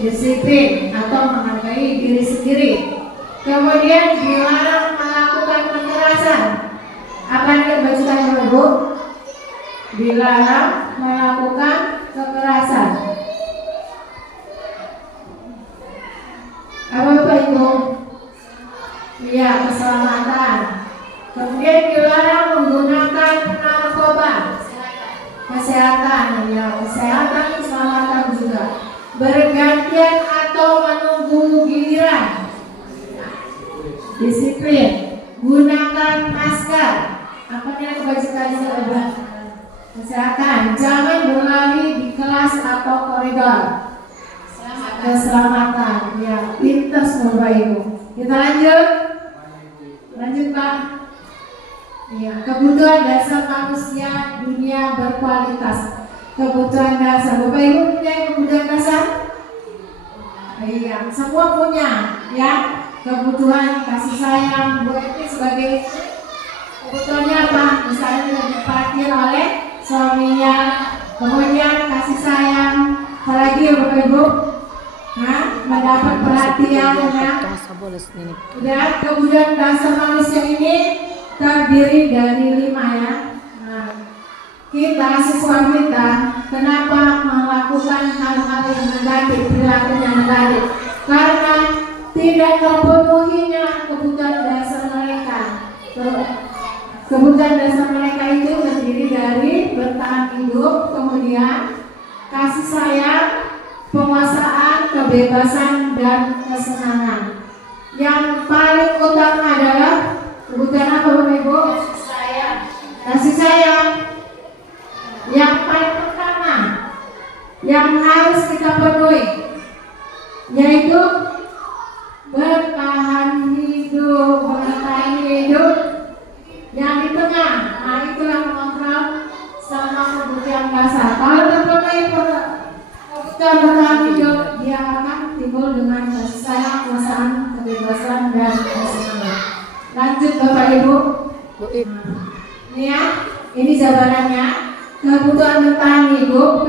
Disiplin atau menghargai diri sendiri. Kemudian dilarang melakukan kekerasan. Apa yang kebajikan Ibu? Dilarang melakukan kekerasan. Apa Bapak Ibu? Iya, keselamatan. Kemudian dilarang menggunakan narkoba. Kesehatan, ya, kesehatan, keselamatan juga. Bergantian atau menunggu giliran. Disiplin. Gunakan masker. Apa yang kebajikannya adalah kesehatan. Jangan berlari di kelas atau koridor. Keselamatan, ya, pintas Bapak Ibu. Kita lanjut Pak. Ya, kebutuhan dasar manusia dunia berkualitas. Kebutuhan dasar, Bapak Ibu punya kebutuhan dasar? Iya, semua punya, ya. Kebutuhan kasih sayang, Bu Eti sebagai kebutuhannya apa? Misalnya diperhatikan oleh suaminya, kemudian kasih sayang, apalagi ya Bapak Ibu? Mendapat perhatian, ya. Udah, kebutuhan dasar manusia ini terdiri dari 5 ya. Nah, kita siswa kita kenapa melakukan hal-hal yang negatif, perilaku yang negatif? Karena tidak terpenuhinya kebutuhan dasar mereka. Kebutuhan dasar mereka itu terdiri dari bertahan hidup, kemudian kasih sayang, penguasaan, kebebasan, dan kesenangan. Yang paling utama adalah kebutuhan apa Bapak Ibu? Kasih sayang. Yang paling pertama yang harus kita penuhi yaitu bertahan hidup. Yang di tengah, nah itulah mengontrol sama kebutuhan dasar. Kalau terpenuhi kebutuhan bertahan hidup, dia akan timbul dengan kasih sayang, penguasaan, kebebasan, dan kesenangan. Lanjut Bapak Ibu. Ini ya, ini jawabannya. Kebutuhan bertahan hidup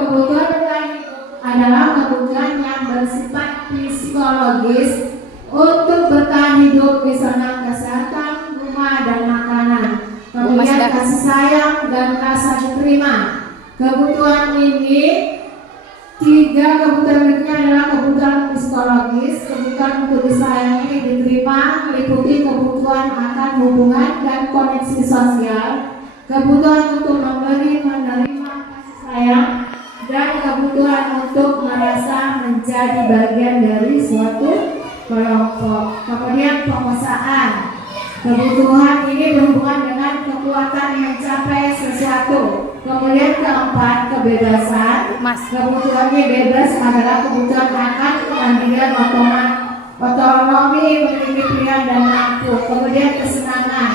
adalah kebutuhan yang bersifat psikologis untuk bertahan hidup, misalnya kesehatan, rumah, dan makanan. Kemudian kasih sayang dan rasa diterima. Kebutuhan ini, 3 kebutuhan berikutnya adalah kebutuhan psikologis. Kebutuhan untuk disayangi, diterima, meliputi kebutuhan akan hubungan dan koneksi sosial, kebutuhan untuk memberi, menerima kasih sayang, dan kebutuhan untuk merasa menjadi bagian dari suatu kelompok. Kemudian penguasaan. Kebutuhan ini berhubungan dengan kekuatan mencapai sesuatu. Kemudian keempat, kebebasan. Kebutuhannya bebas adalah kebutuhan akan kemandirian, otonomi, memiliki pilihan dan mampu. Kemudian kesenangan.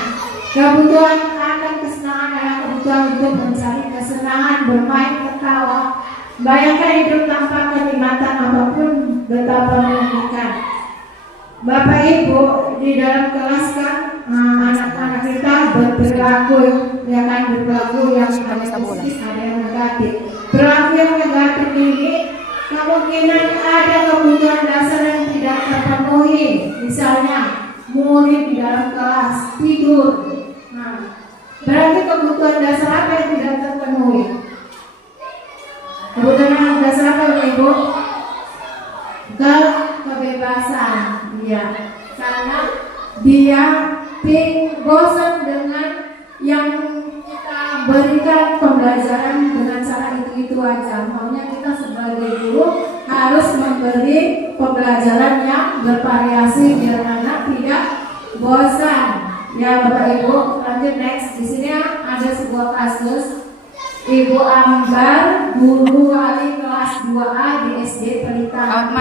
Kebutuhan akan kesenangan adalah kebutuhan untuk mencari kesenangan, bermain, tertawa. Bayangkan hidup tanpa kenikmatan apapun betapa menyenangkan. Bapak Ibu di dalam kelas kan anak-anak kita berperilaku, ya kan, berperilaku yang positif, ada yang negatif. Perilaku yang negatif ini kemungkinan ada kebutuhan dasar yang tidak tidak terpenuhi, misalnya murid di dalam kelas tidur, nah, berarti kebutuhan dasar apa yang tidak terpenuhi? Kebutuhan dasar apa Ibu? Kebebasan, ya, karena dia bosan dengan yang kita berikan pembelajaran dengan cara itu aja. Maunya kita sebagai guru harus memberi pembelajaran yang bervariasi biar anak tidak bosan. Ya Bapak Ibu, lanjut next. Di sini ada sebuah kasus Ibu Ambar, guru wali kelas 2A di SD Pelita.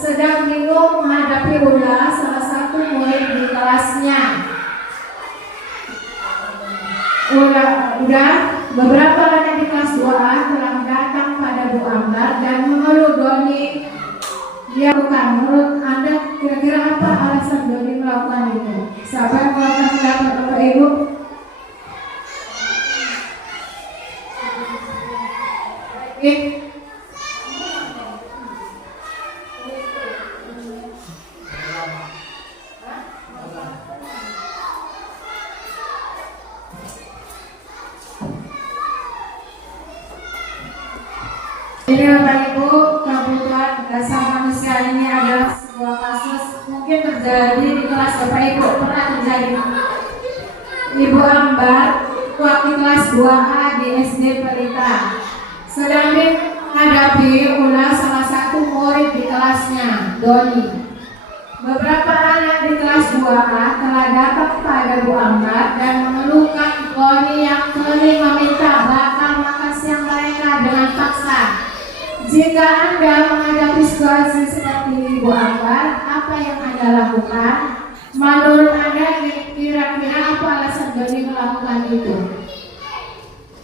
Sedang bingung menghadapi ulah salah satu murid di kelasnya. Udah beberapa anak di kelas 2A telah datang pada Bu Ambar dan mengeluh Doni. Dia bukan, menurut Anda kira-kira apa alasan Doni melakukan itu? Siapa yang melakukan pendapat Bapak Ibu? Ini Bapak Ibu, kebutuhan dasar manusia ini adalah sebuah kasus mungkin terjadi di kelas Bapak Ibu, pernah terjadi. Ibu Ambar, waktu kelas 2A di SD Pelita, sedang menghadapi ulah salah satu murid di kelasnya, Doni. Beberapa anak di kelas 2A telah datang pada Bu Ambar dan mengeluhkan Doni yang sering meminta bakal makan siang mereka dengan paksa. Jika Anda menghadapi situasi seperti Ibu Ambar, apa yang Anda lakukan? Menurut Anda kira-kira apa alasan Doni melakukan itu?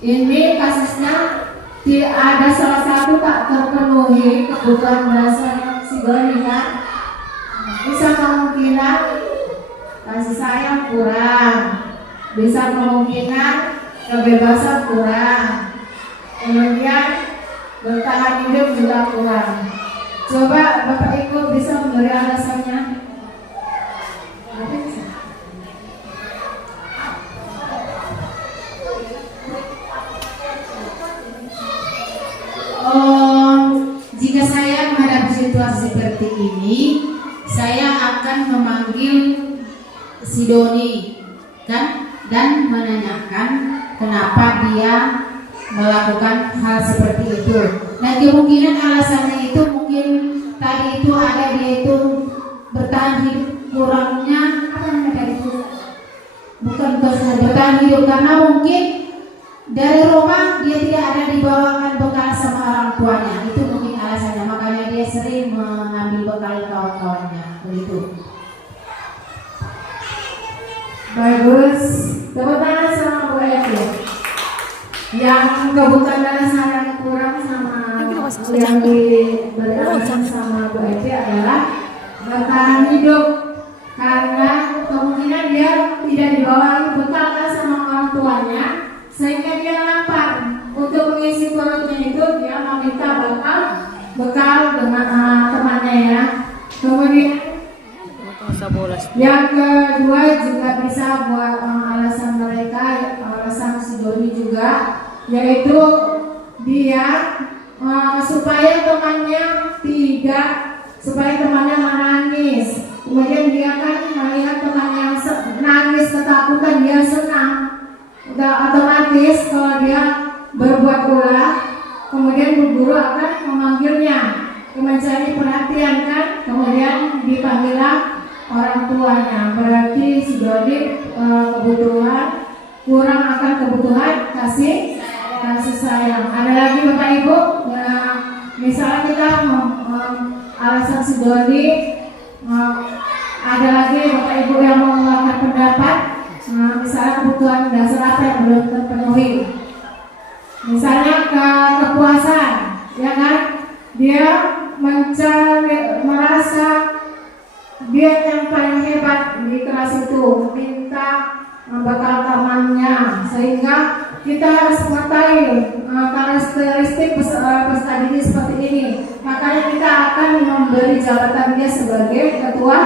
Ini kasusnya tidak ada salah satu tak terpenuhi kebutuhan dasar si Doni kan? Bisa kemungkinan kasih sayang kurang, bisa kemungkinan kebebasan kurang, kemudian bertahan hidup juga kurang. Coba Bapak Ibu bisa memberi alasannya. Jika saya menghadapi situasi seperti ini, saya akan memanggil si Doni kan dan menanyakan kenapa dia melakukan hal seperti itu. Nah, kemungkinan alasannya itu mungkin tadi itu ada dia itu bertahan hidup kurangnya apa namanya itu? Bukan bertahan hidup karena mungkin dari rumah dia tidak ada dibawakan bekal sama orang tuanya. Itu mungkin alasannya, makanya dia sering mengambil bekal kawan-kawannya. Begitu. Bagus. Tepuk tangan sama Bu Evi. Yang kebutuhan dasar yang kurang sama yang diberi alasan sama Bu Evi adalah bertahan hidup, karena kemungkinan dia tidak dibawa bekal sama orang tuanya sehingga dia lapar. Untuk mengisi perutnya itu dia meminta bekal dengan temannya ya. Kemudian yang kedua juga bisa buat alasan mereka, alasan si Doni juga, yaitu dia supaya temannya menangis. Kemudian dia kan melihat temannya nangis ketakutan, dia senang. Udah otomatis kalau dia berbuat ulah, kemudian bu guru akan memanggilnya, mencari perhatian kan, kemudian dipanggillah orang tuanya. Berarti si Doni kebutuhan kurang akan kebutuhan kasih sayang. Ada lagi Bapak Ibu, misalnya kita alasan si Doni, ada lagi Bapak Ibu yang mau mengeluarkan pendapat, misalnya kebutuhan dasar apa yang belum terpenuhi. Misalnya kepuasan, ya kan? Dia merasa dia yang paling hebat di kelas itu, minta bekal temannya, sehingga kita harus mengetahui karakteristik peserta didik seperti ini. Makanya kita akan memberi jabatan dia sebagai ketua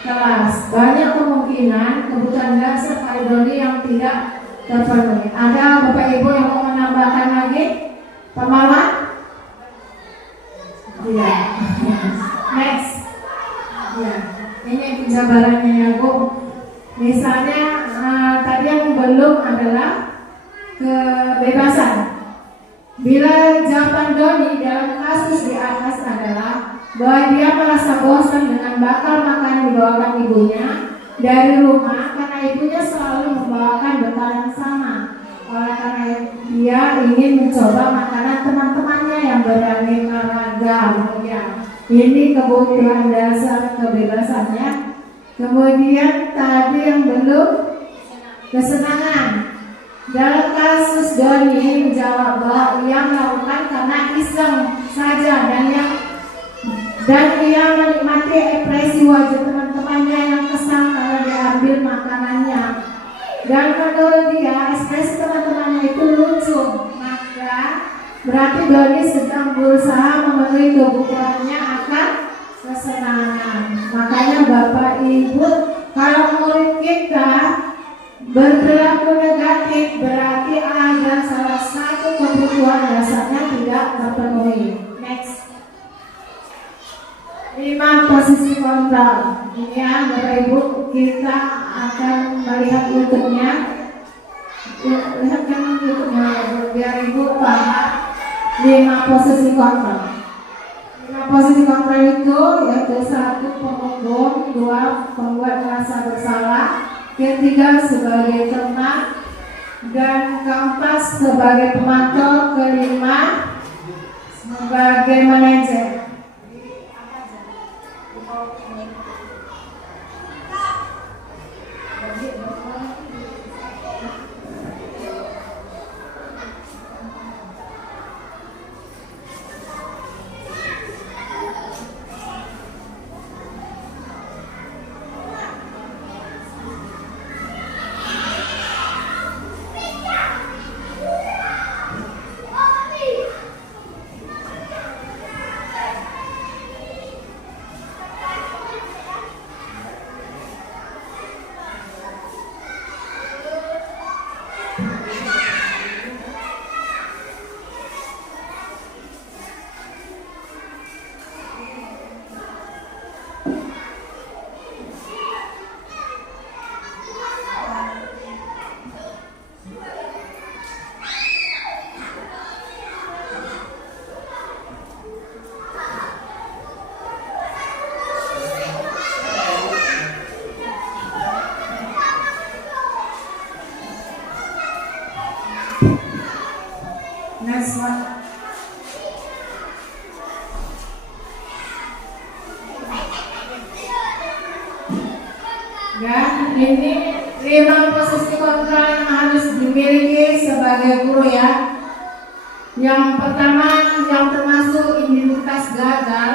kelas. Banyak kemungkinan kebutuhan dasar Pak Doni yang tidak terpenuhi. Ada Bapak Ibu yang mau menambahkan lagi? Pak Marwan? Iya. Next. Ya, ini penjabarannya ya Bu. Misalnya tadi yang belum adalah kebebasan. Bila jawaban Doni dalam kasus di atas adalah bahwa dia merasa bosan dengan bakal makan dibawakan ibunya dari rumah karena ibunya selalu membawakan bekal yang sama. Oleh karena dia ingin mencoba makanan teman-temannya yang beraneka ragam. Ya, ini kebutuhan dasar kebebasannya. Kemudian tadi yang belum kesenangan. Dalam kasus Doni menjawab bahwa ia melakukan karena iseng saja dan ia menikmati ekspresi wajah teman-temannya yang kesal kalau diambil makanannya. Dan menurut dia ekspresi teman-temannya itu lucu, maka berarti Doni sedang berusaha memenuhi kebutuhannya akan kesenangan. Makanya Bapak Ibu, kalau murid kita berperilaku negatif berarti ada salah satu kebutuhan dasarnya tidak terpenuhi. Next. 5 posisi kontrol. Ini ya Bapak Ibu, kita akan melihat YouTube-nya. Lihat kan YouTube-nya biar Ibu paham 5 posisi kontrol. 5 posisi kontrol itu yaitu 1 penghukum, 2 pembuat merasa bersalah, ketiga sebagai teman, dan keempat sebagai pemantau, kelima sebagai manajer. Next one. Dan ini 5 posisi kontrol yang harus dimiliki sebagai guru ya. Yang pertama yang termasuk identitas gagal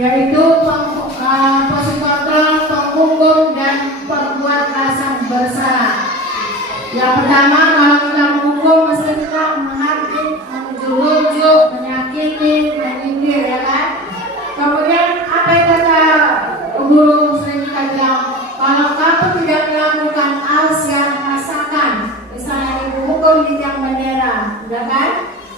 yaitu posisi kontrol penghukum dan perbuat rasa bersalah. Yang pertama kalau kita menghukum mesti kita menghakimi, menunjuk, menyakiti, menyindir ya kan. Kemudian apa yang kata guru sering kita bilang, kalau kamu tidak melakukan harus yang rasakan, misalnya ibu hukum di tiang bendera, ya kan?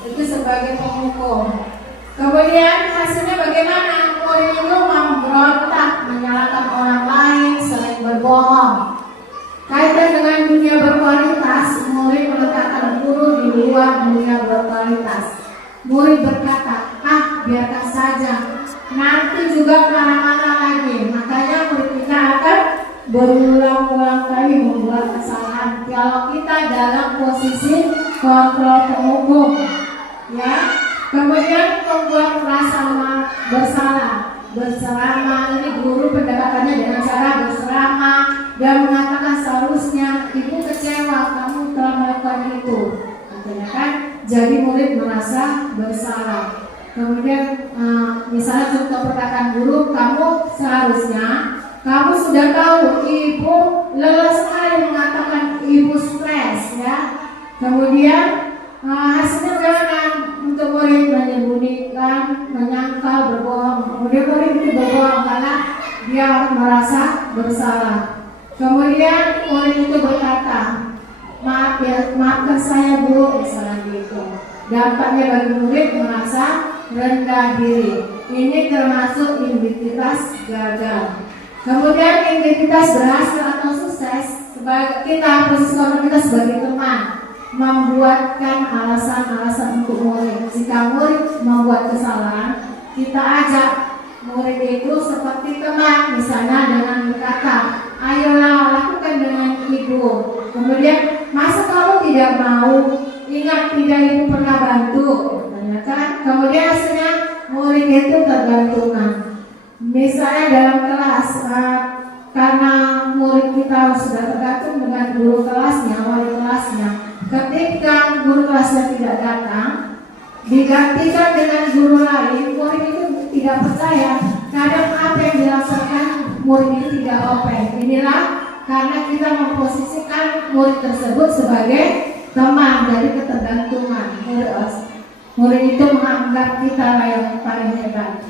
Itu sebagai penghukum. Kemudian hasilnya bagaimana? Murid itu memberontak, menyalahkan orang lain, sering berbohong. Kaitan dengan dunia berkualitas, murid meletakkan guru di luar dunia berkualitas. Murid berkata, biarkan saja, nanti juga kemana-mana lagi. Makanya murid kita akan berulang-ulang kali membuat kesalahan. Kalau kita dalam posisi kontrol penghukum, ya. Kemudian membuat merasa bersalah. Berceramah, ini guru pendekatannya dengan cara berceramah dan mengatakan seharusnya ibu kecewa kamu telah melakukan itu, katanya kan. Jadi murid merasa bersalah. Kemudian misalnya contoh perkataan guru, kamu seharusnya kamu sudah tahu ibu lelah sekali mengatakan ibu stres ya. Kemudian hasilnya bagaimana? Untuk murid menyembunyikan, menyangkal, berbohong. Kemudian murid itu berbohong karena dia merasa bersalah. Kemudian murid itu berkata, maaf ya, maafkan saya Bu, misalnya gitu. Dampaknya bagi murid merasa rendah diri. Ini termasuk identitas gagal. Kemudian identitas berhasil atau sukses, sebagai kita posisikan kita sebagai teman, membuatkan alasan-alasan untuk murid. Jika murid membuat kesalahan, kita ajak murid itu seperti teman, misalnya dengan berkata, ayolah lakukan dengan ibu. Kemudian, masa kamu tidak mau? Ingat tidak ibu pernah bantu, tanyakan. Kemudian hasilnya murid itu tergantungan. Misalnya dalam kelas, karena murid kita sudah tergantung dengan guru kelasnya, wali kelasnya. Ketika guru kelasnya tidak datang, digantikan dengan guru lain, murid itu tidak percaya. Kadang apa yang dilaksanakan murid itu tidak open. Inilah karena kita memposisikan murid tersebut sebagai teman dari ketergantungan. Murid itu menganggap kita yang paling hebat.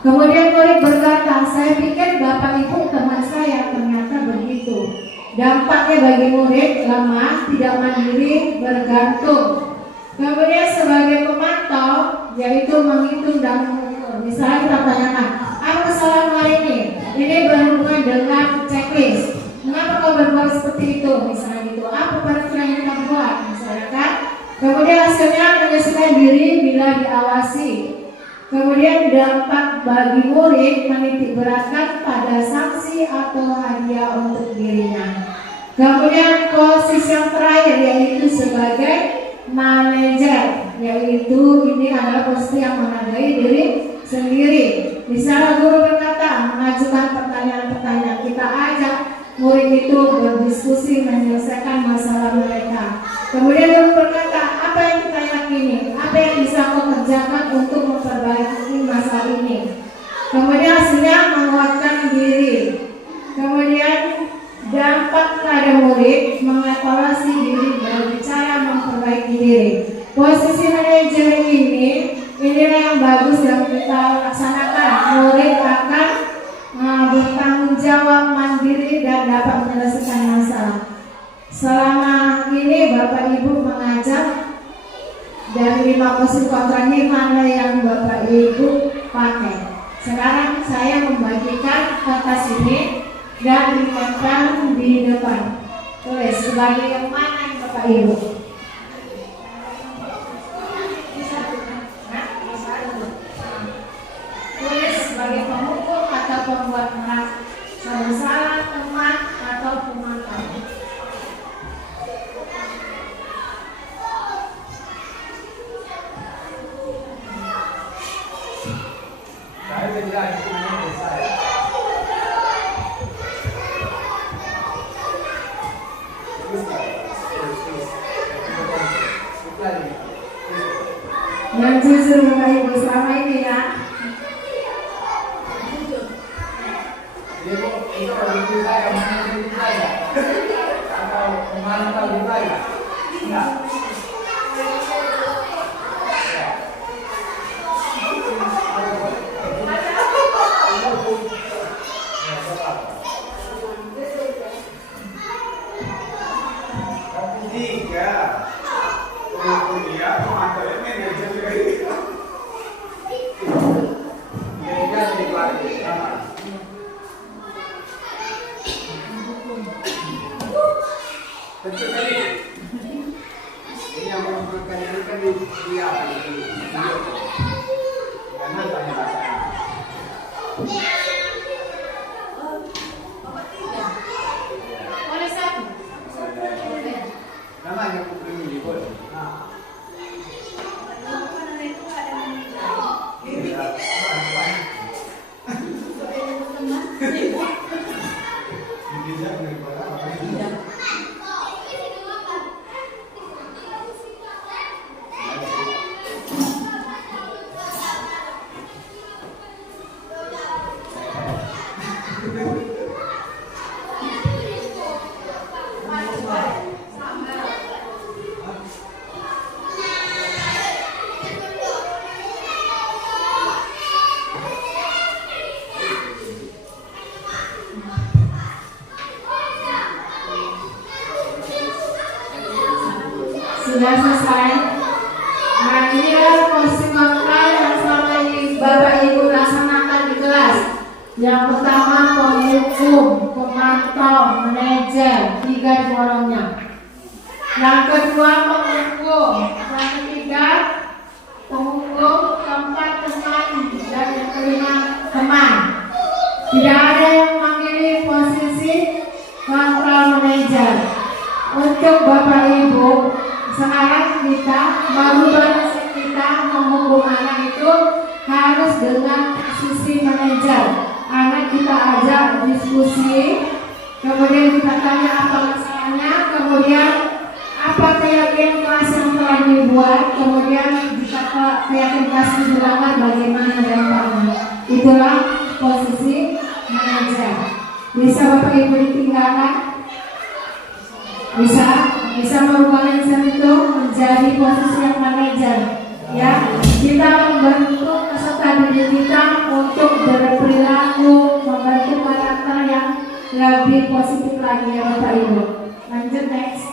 Kemudian murid berkata, saya pikir Bapak Ibu teman saya, ternyata begitu. Dampaknya bagi murid lemah, tidak mandiri, bergantung. Kemudian sebagai pemantau, yaitu menghitung dan mengukur. Misalnya kita tanyakan, apa kesalahan hari ini? Ini berhubungan dengan checklist. Mengapa kau berbuat seperti itu? Misalnya gitu. Apa peraturan yang kita buat? Misalnya kan. Kemudian hasilnya menyesuaikan diri bila diawasi. Kemudian dampak bagi murid menitik beratkan pada sanksi atau hadiah untuk dirinya. Kemudian posisi yang terakhir yaitu sebagai manajer, yaitu ini adalah posisi yang menghargai diri sendiri. Misalnya guru berkata mengajukan pertanyaan-pertanyaan, kita ajak murid itu berdiskusi menyelesaikan masalah mereka. Kemudian guru berkata, apa yang kita yakini, apa yang bisa kau kerjakan untuk memperbaiki masalah ini. Kemudian hasilnya menguatkan diri. Kemudian dampak pada murid mengevaluasi diri berbicara memperbaiki diri. Posisi manajer inilah yang bagus yang kita laksanakan. Murid akan bertanggung jawab, mandiri dan dapat menyelesaikan masalah. Selama ini Bapak Ibu mengajar dari 5 posisi kontranya mana yang Bapak Ibu pakai. Sekarang saya membagikan kertas ini dan ditempel di depan. Tulis sebagai yang mana yang Bapak Ibu. Tulis sebagai pengukur atau pembuat merah, salah teman atau pemantau. Saya tidak itu menurut saya. Yang jujur Bapak Ibu selama ini ya. Itu lebih saya menurut saya atau memantau di saya. Enggak. sudah selesai. Nah, inilah posisi kontrol yang selama ini Bapak Ibu laksanakan di kelas. Yang pertama penghukum, pemantau, manajer, 3 digolongnya. Yang kedua penghukum, yang ketiga penghukum, keempat teman, dan yang kelima teman. Tidak ada yang memilih posisi kontrol manajer. Untuk Bapak Ibu, sekarang kita merubah kita menghukum anak itu harus dengan posisi manajer. Anak kita ajak diskusi, kemudian kita tanya apa masalahnya, kemudian apa keyakinan kelas yang telah dibuat, kemudian jika keyakinan kelas dilakukan bagaimana dampaknya. Itulah posisi manajer. Bisa Bapak Ibu ditinggalkan? Bisa merubah manajer itu menjadi posisi yang manajer. Ya, kita membentuk peserta didik kita untuk berperilaku, membentuk karakter yang lebih positif lagi ya Bapak Ibu. Lanjut next.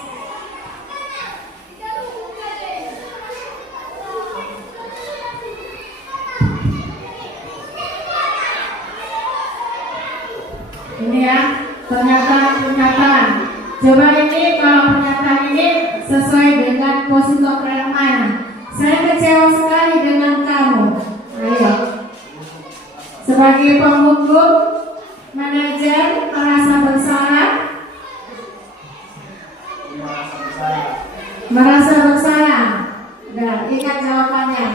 Ini ya pernyataan. Coba ini kalau pernyataan ini sesuai dengan posisi kontrol yang mana? Saya kecewa sekali dengan kamu. Ayo. Sebagai penghukum, manajer merasa bersalah. Merasa bersalah. Nah, ingat jawabannya.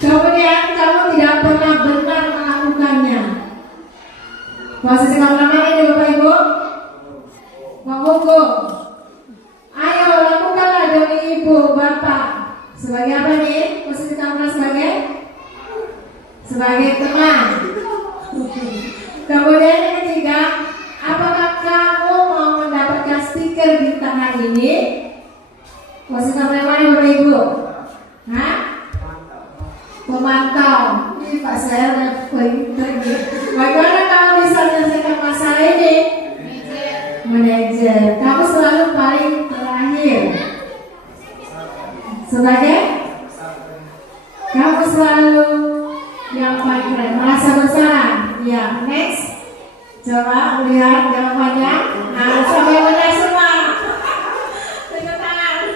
Kemudian kamu tidak pernah benar melakukannya. Posisi kamu mana ini Bapak Ibu? Menghukum. Ayo lakukanlah demi ibu bapak. Sebagai apa nih? Posisi kamu sebagai teman. Kemudian yang ketiga, apakah kamu mau mendapatkan stiker di tangan ini? Posisi kamu yang mana Bapak Ibu? Hah? Pemantau. Ini Pak saya pergi. Bagaimana kamu bisa menyelesaikan masalah ini? Manajer. Kamu selalu paling terakhir. Sebagai kamu selalu yang paling keren. Merasa bersalah. Ya, next. Coba lihat jawabannya. Nah, sampai benar semua. Tepuk tangan.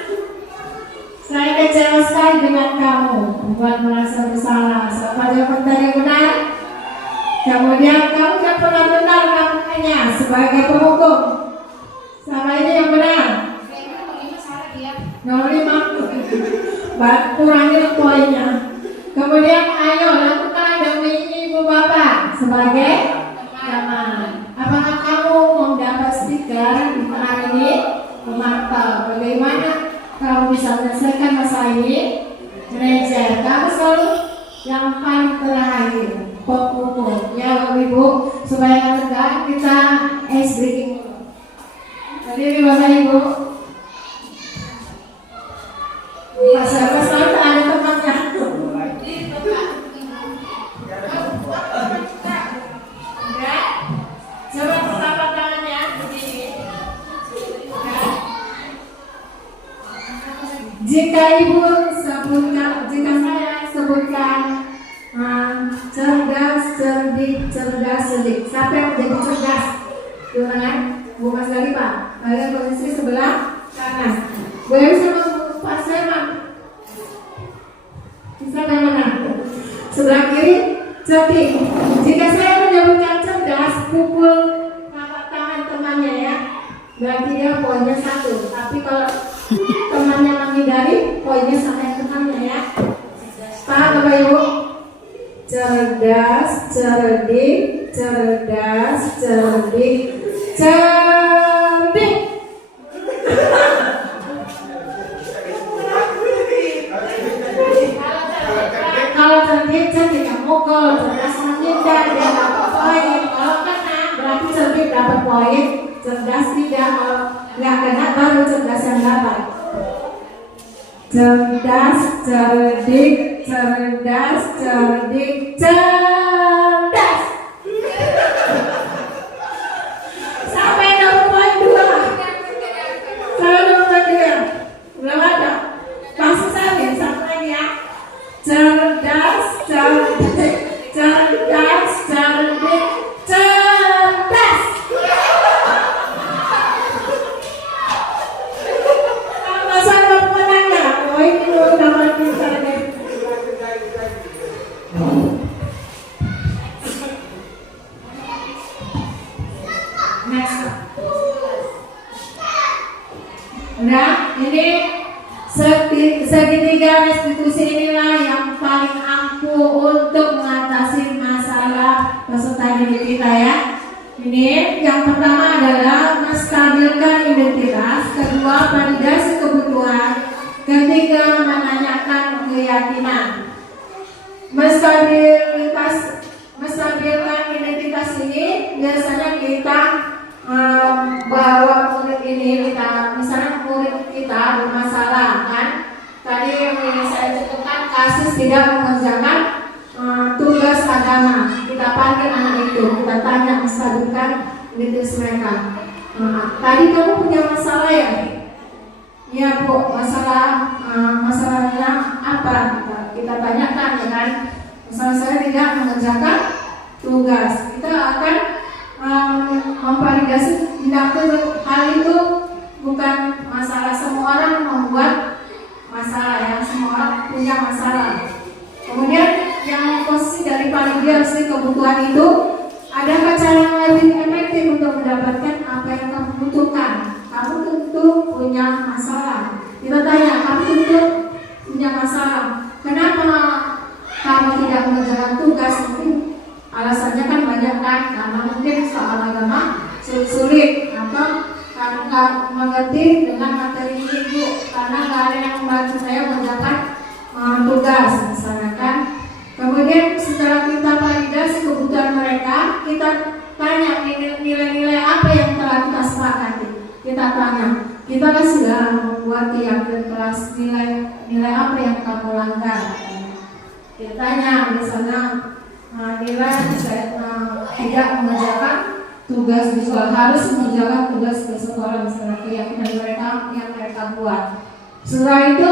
Saya kecewa sekali dengan kamu. Membuat merasa bersalah. Siapa jawaban tadi benar? Kemudian kamu tidak pernah benar melakukannya sebagai penghukum. Sama ini yang benar. Nomor 5. Kurangin poinnya. Kemudian ayo lakukan demi ibu bapak sebagai teman. Apakah kamu mendapat stiker di tangan ini? Memantau. Bagaimana kamu bisa menyelesaikan masalah ini? Manajer. Kamu selalu yang paling terakhir. Penghukum. Ya Bapak Ibu, supaya lega kita ice breaking dulu. Jadi Bapak Ibu, siapa selalu ada tempatnya. Coba telapak tangannya begini. Jika Ibu sebutkan, jika saya sebutkan cerdas, cerdik, cerdas, cerdik. Siapa yang menjadi cerdas? Tangan, Bu Mas lagi Pak. Kalian posisi sebelah kanan. Boleh bisa Pak Seman? Bisa mana? Sebelah kiri, cerdik. Jika saya menyebutkan cerdas, pukul telapak tangan temannya ya. Berarti dia poinnya 1. Tapi kalau temannya menghindari, poinnya sampai temannya ya. Pak Bapak Ibu. Cerdas, cerdik, cerdas, cerdik, cerdik. Kalau cerdik, cerdik yang mukul, cerdas menghindar, dia dapat poin. Kalau kena, berarti cerdik dapat poin, cerdas tidak. Kalau nggak kena, baru cerdas yang dapat. Cerdas, cerdik, cerdas, cerdik, cerdas. Sampai dapat poin 2. Sampai dapat poin 2. Belum ada. Next. Nah, ini segitiga restitusi inilah yang paling ampuh untuk mengatasi masalah peserta didik kita ya. Ini yang pertama adalah menstabilkan identitas, kedua validasi kebutuhan, ketiga menanyakan keyakinan. Menstabilkan identitas ini biasanya kita bawa murid ini, kita misalnya murid kita bermasalah kan. Tadi yang saya contohkan kasus tidak mengerjakan tugas agama, kita panggil anak itu, kita tanya, menstabilkan identitas mereka. Tadi kamu punya masalah ya? Ya Bu, masalahnya apa? Kita tanyakan ya kan. Masalah saya tidak mengerjakan tugas. Kita akan memvalidasi hal itu bukan masalah, semua orang membuat masalah ya, semua orang punya masalah. Kemudian yang posisi dari validasi kebutuhan itu, adakah cara yang lebih efektif untuk mendapatkan apa yang kamu butuhkan? Kamu tentu punya masalah. Kita tanya, kamu tentu punya masalah. Kenapa kamu tidak mengerjakan tugas? Mungkin alasannya kan banyak kan, karena mungkin soal agama sulit atau karena nggak mengerti dengan materi ini Bu, karena nggak ada yang membantu saya mengerjakan tugas misalnya kan. Kemudian setelah kita validasi kebutuhan mereka, kita tanya nilai-nilai apa yang telah kita sepakati. Kita tanya, kita kan sudah membuat keyakinan kelas, nilai apa yang kamu langgar. Kita tanya misalnya nilai tidak mengerjakan tugas di sekolah, harus mengerjakan tugas di sekolah, misalnya keyakinan mereka yang mereka buat. Setelah itu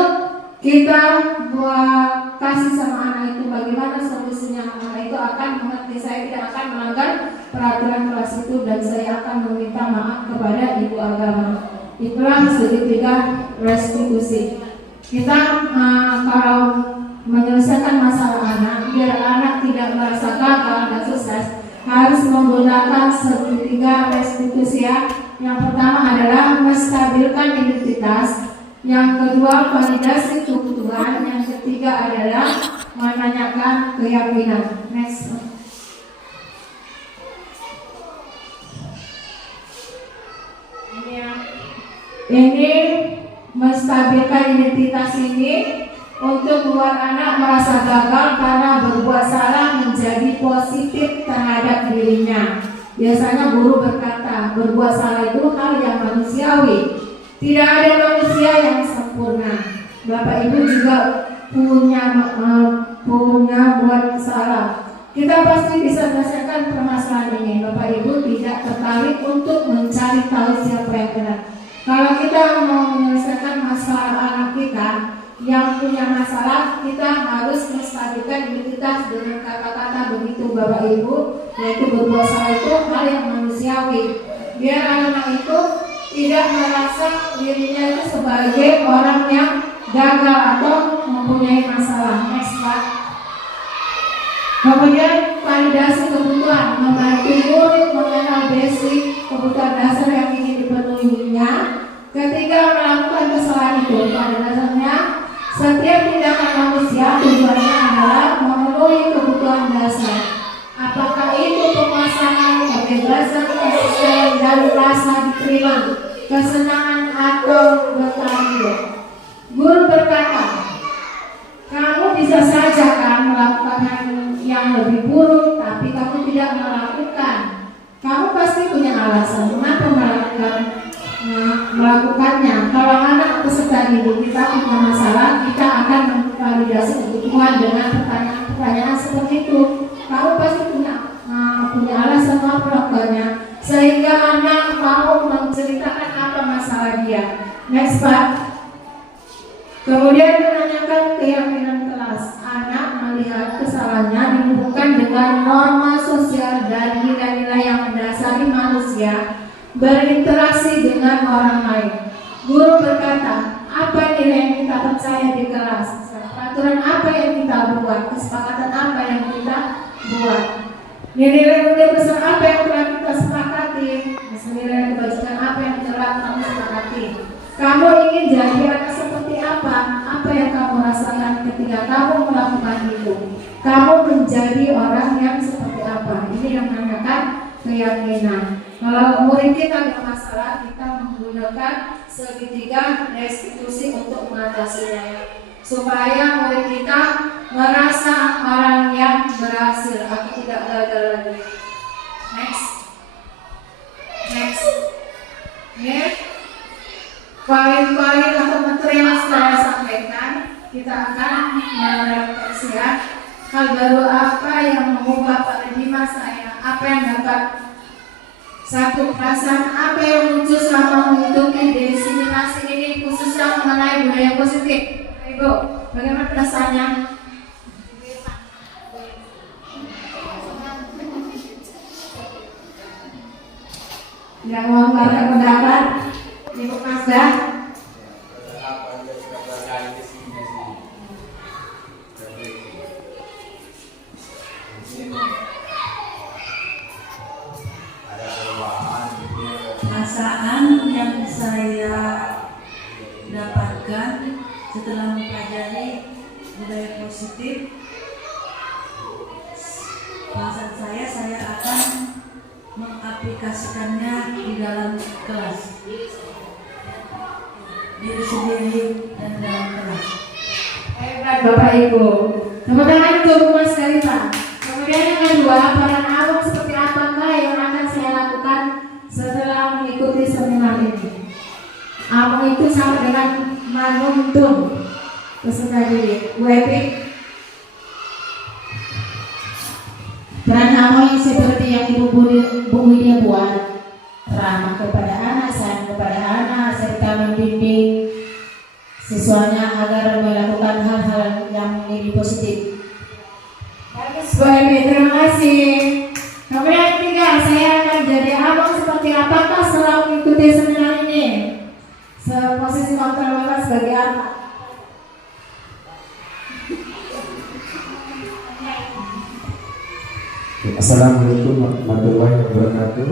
kita buat kasih sama anak itu bagaimana solusinya. Anak itu akan mengerti, saya tidak akan melanggar peraturan kelas itu dan saya akan meminta maaf kepada ibu agama. Itulah segitiga restitusi. Kita kalau menyelesaikan masalah anak, biar anak tidak merasa gagal dan sukses, harus menggunakan segitiga restitusi ya. Yang pertama adalah menstabilkan identitas, yang kedua validasi kebutuhan, yang ketiga adalah menanyakan keyakinan. Next. Ini menstabilkan identitas ini untuk membuat anak merasa gagal karena berbuat salah menjadi positif terhadap dirinya. Biasanya guru berkata, berbuat salah itu hal yang manusiawi. Tidak ada manusia yang sempurna. Bapak Ibu juga punya buat salah. Kita pasti bisa menyelesaikan permasalahan ini. Bapak Ibu tidak tertarik untuk mencari tahu siapa yang benar. Kalau kita mau menyelesaikan masalah anak kita yang punya masalah, kita harus menstabilkan identitas dengan kata-kata begitu Bapak Ibu, yaitu berbuat salah itu hal yang manusiawi. Biar anak itu tidak merasa dirinya itu sebagai orang yang gagal atau mempunyai masalah. Next Pak. Kemudian validasi kebutuhan, membantu murid mengenal basic kebutuhan dasar yang ingin dipenuhinya. Ketika melakukan kesalahan itu, pada dasarnya setiap tindakan manusia tujuannya adalah memenuhi kebutuhan dasar. Apakah itu pemasangan, kebebasan, kesesuaian dan rasa diterima, kesenangan atau bertanggung. Guru berkata, kamu bisa saja kan melakukan yang lebih buruk, tapi kamu tidak melakukan. Kamu pasti punya alasan mengapa melakukannya. Kalau anak peserta didik kita punya masalah, kita akan memvalidasi kebutuhan dengan pertanyaan-pertanyaan seperti itu. Kamu pasti punya alasan mengapa melakukannya, sehingga anak mau menceritakan apa masalah dia. Next Pak. Kemudian menanyakan keyakinan kelas. Anak melihat kesalahannya dihubungkan dengan norma sosial dan nilai-nilai yang mendasari manusia berinteraksi dengan orang lain. Guru berkata, apa nilai yang kita percaya di kelas? Peraturan apa yang kita buat? Kesepakatan apa yang buat. Nilai besar apa yang telah kita sepakati? Nilai kebajikan apa yang telah kamu sepakati? Kamu ingin jadi anak seperti apa? Apa yang kamu rasakan ketika kamu melakukan itu? Kamu menjadi orang yang seperti apa? Ini yang menandakan keyakinan. Kalau murid kita ada masalah, kita menggunakan segitiga restitusi untuk mengatasinya, supaya murid kita merasa orang yang berhasil atau tidak gagal lagi. Next. Poin-poin atau materi yang saya sampaikan, kita akan merefleksikan hal baru apa yang mengubah paradigma saya, apa yang dapat satu perasaan apa yang muncul selama mengikuti diseminasi ini, khususnya mengenai budaya positif. Ibu, bagaimana perasaannya? Yang mau mengatakan pendapat, Ibu Masda. Perasaan yang saya dapatkan setelah mempelajari budaya positif, perasaan saya akan mengaplikasikannya di dalam kelas, diri sendiri dan dalam kelas. Hebat Bapak Ibu. Tepuk tangan untuk Mas Kalita. Kemudian yang kedua, peran abang seperti apakah yang akan saya lakukan setelah mengikuti seminar ini? Abang itu sama dengan menuntun peserta didik. Bu Epi. Peran abang yang seperti yang Bu Widya buat, ramah kepada anak, sayang kepada anak, serta membimbing siswanya agar melakukan hal-hal yang menjadi positif. Bagus Bu Epi, terima kasih. Kemudian yang ketiga, saya akan jadi abang seperti apakah setelah mengikuti seminar ini? Posisi kontrol Bapak sebagai apa? Assalamualaikum warahmatullahi wabarakatuh.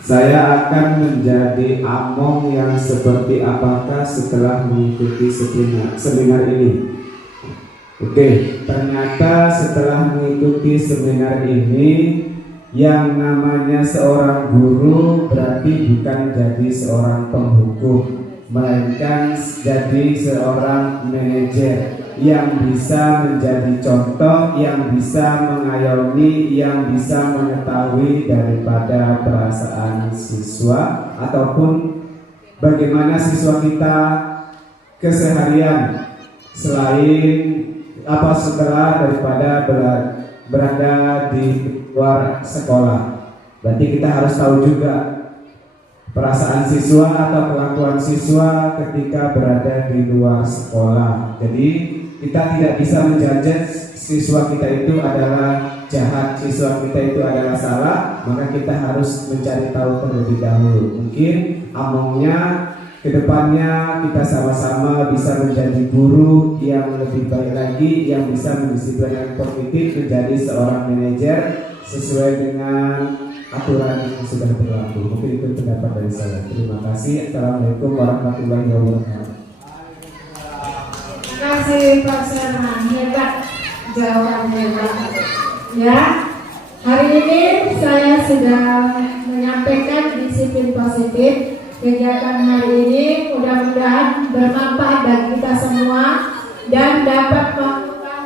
Saya akan menjadi among yang seperti apakah setelah mengikuti seminar ini. Oke, ternyata setelah mengikuti seminar ini, yang namanya seorang guru berarti bukan jadi seorang penghukum, melainkan jadi seorang manajer yang bisa menjadi contoh, yang bisa mengayomi, yang bisa mengetahui daripada perasaan siswa ataupun bagaimana siswa kita keseharian selain setelah daripada berada di luar sekolah. Berarti kita harus tahu juga perasaan siswa atau kelakuan siswa ketika berada di luar sekolah. Jadi kita tidak bisa menjudge siswa kita itu adalah jahat, siswa kita itu adalah salah, maka kita harus mencari tahu terlebih dahulu. Mungkin amongnya kedepannya kita sama-sama bisa menjadi guru yang lebih baik lagi, yang bisa mendisiplinkan kognitif menjadi seorang manajer sesuai dengan aturan yang sudah berlaku. Mungkin itu pendapat dari saya. Terima kasih. Assalamualaikum warahmatullahi wabarakatuh. Terima kasih Pak Sherman, hebat jawabannya Pak. Ya, hari ini saya sudah menyampaikan disiplin positif. Kegiatan hari ini mudah-mudahan bermanfaat bagi kita semua dan dapat melakukan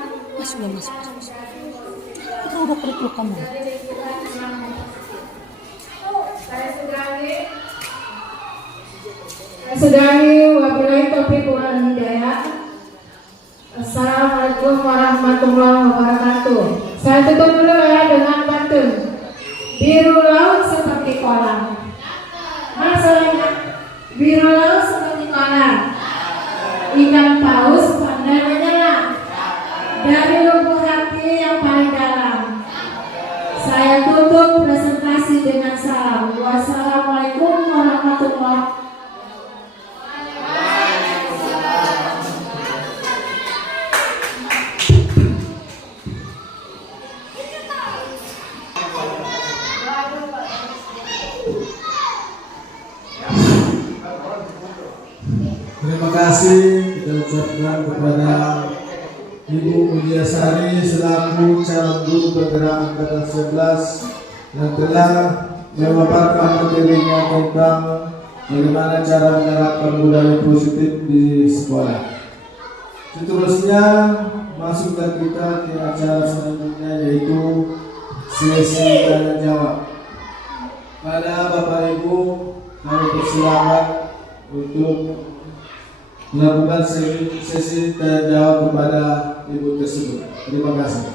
Saya sudahi wabillahi taufiq wal hidayah. Assalamualaikum warahmatullahi wabarakatuh. Saya tutup dulu ya dengan pantun. Biru laut seperti kolam. Masalahnya biru laut seperti kolam. Ikan paus pandai menyelam dari lubuk hati yang paling dalam. Saya tutup presentasi dengan salam. Wassalamualaikum warahmatullahi wabarakatuh. kita ucapkan kepada Ibu Widiasari selaku calon guru penggerak angkatan 11 yang telah memaparkan materinya tentang bagaimana cara menerapkan budaya positif di sekolah. Seterusnya masukkan kita ke acara selanjutnya, yaitu sesi tanya jawab. Pada Bapak Ibu kami persilakan untuk melakukan sesi tanya jawab kepada Ibu tersebut. Terima kasih.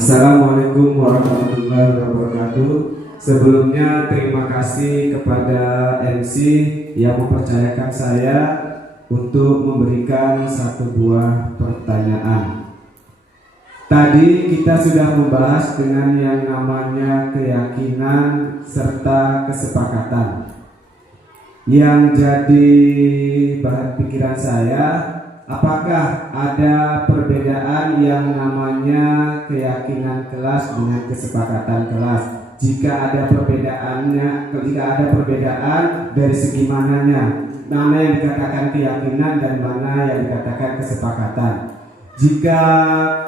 Assalamualaikum warahmatullahi wabarakatuh. Sebelumnya terima kasih kepada MC yang mempercayakan saya untuk memberikan satu buah pertanyaan. Tadi kita sudah membahas dengan yang namanya keyakinan serta kesepakatan. Yang jadi bahan pikiran saya, apakah ada perbedaan yang namanya keyakinan kelas dengan kesepakatan kelas? Jika ada perbedaan dari segi mananya, mana yang dikatakan keyakinan dan mana yang dikatakan kesepakatan? Jika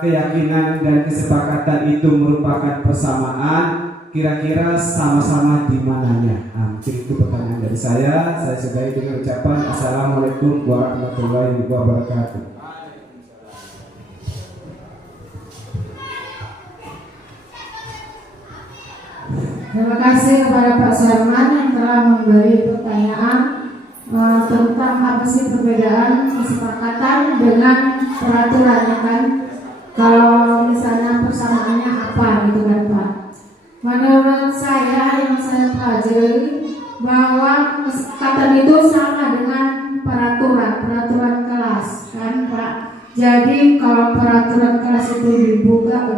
keyakinan dan kesepakatan itu merupakan persamaan, kira-kira sama-sama di mananya? Mungkin itu pertanyaan dari saya. Saya sudahi dengan ucapan Assalamualaikum warahmatullahi wabarakatuh. Terima kasih kepada Pak Sarman yang telah memberi pertanyaan tentang apa sih perbedaan kesepakatan dengan peraturan, ya kan? Kalau misalnya persamaannya apa gitu kan Pak? Menurut saya yang saya pelajari bahwa kesepakatan itu sama dengan peraturan kelas kan Pak. Jadi kalau peraturan kelas itu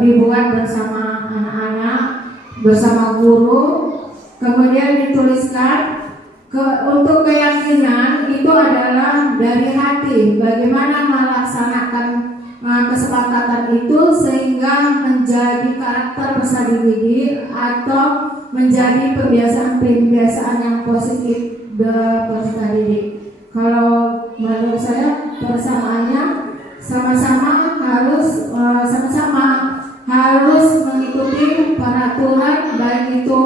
dibuat bersama anak-anak, bersama guru, kemudian dituliskan untuk keyakinan itu adalah dari hati, bagaimana melaksanakan kesepakatan itu sehingga menjadi karakter peserta didik atau menjadi kebiasaan yang positif peserta didik. Kalau menurut saya persamaannya sama-sama harus mengikuti peraturan, baik itu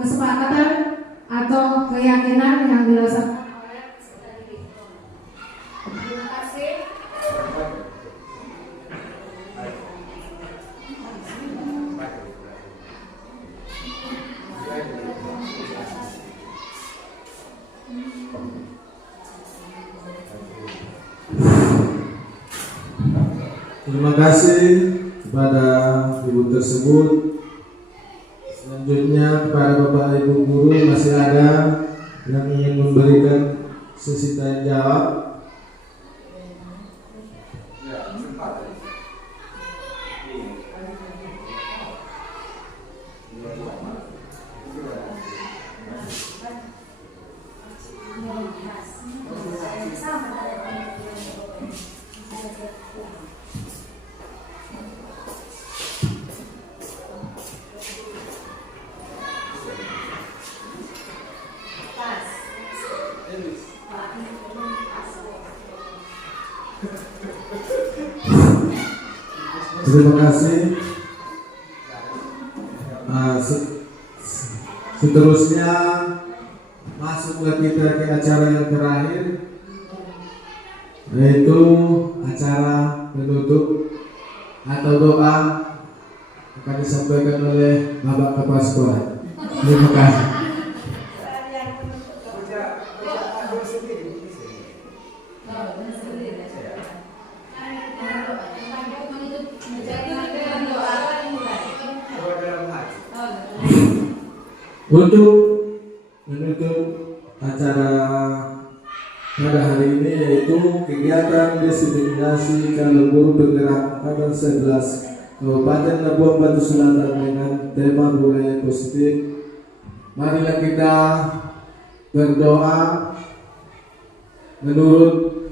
kesepakatan atau keyakinan yang dirasakan oleh peserta didik. Terima kasih. Terima kasih kepada Ibu tersebut. Selanjutnya kepada Bapak Ibu guru, masih ada yang ingin memberikan sesi tanya jawab? Terima kasih. Seterusnya masuklah kita ke acara yang terakhir, yaitu acara penutup atau doa akan disampaikan oleh Bapak Kepala Sekolah. Terima kasih. Untuk menutup acara pada hari ini, yaitu kegiatan diseminasi calon guru penggerak angkatan 11 Kabupaten Labuan Batu Selatan dengan tema budaya positif. Marilah kita berdoa menurut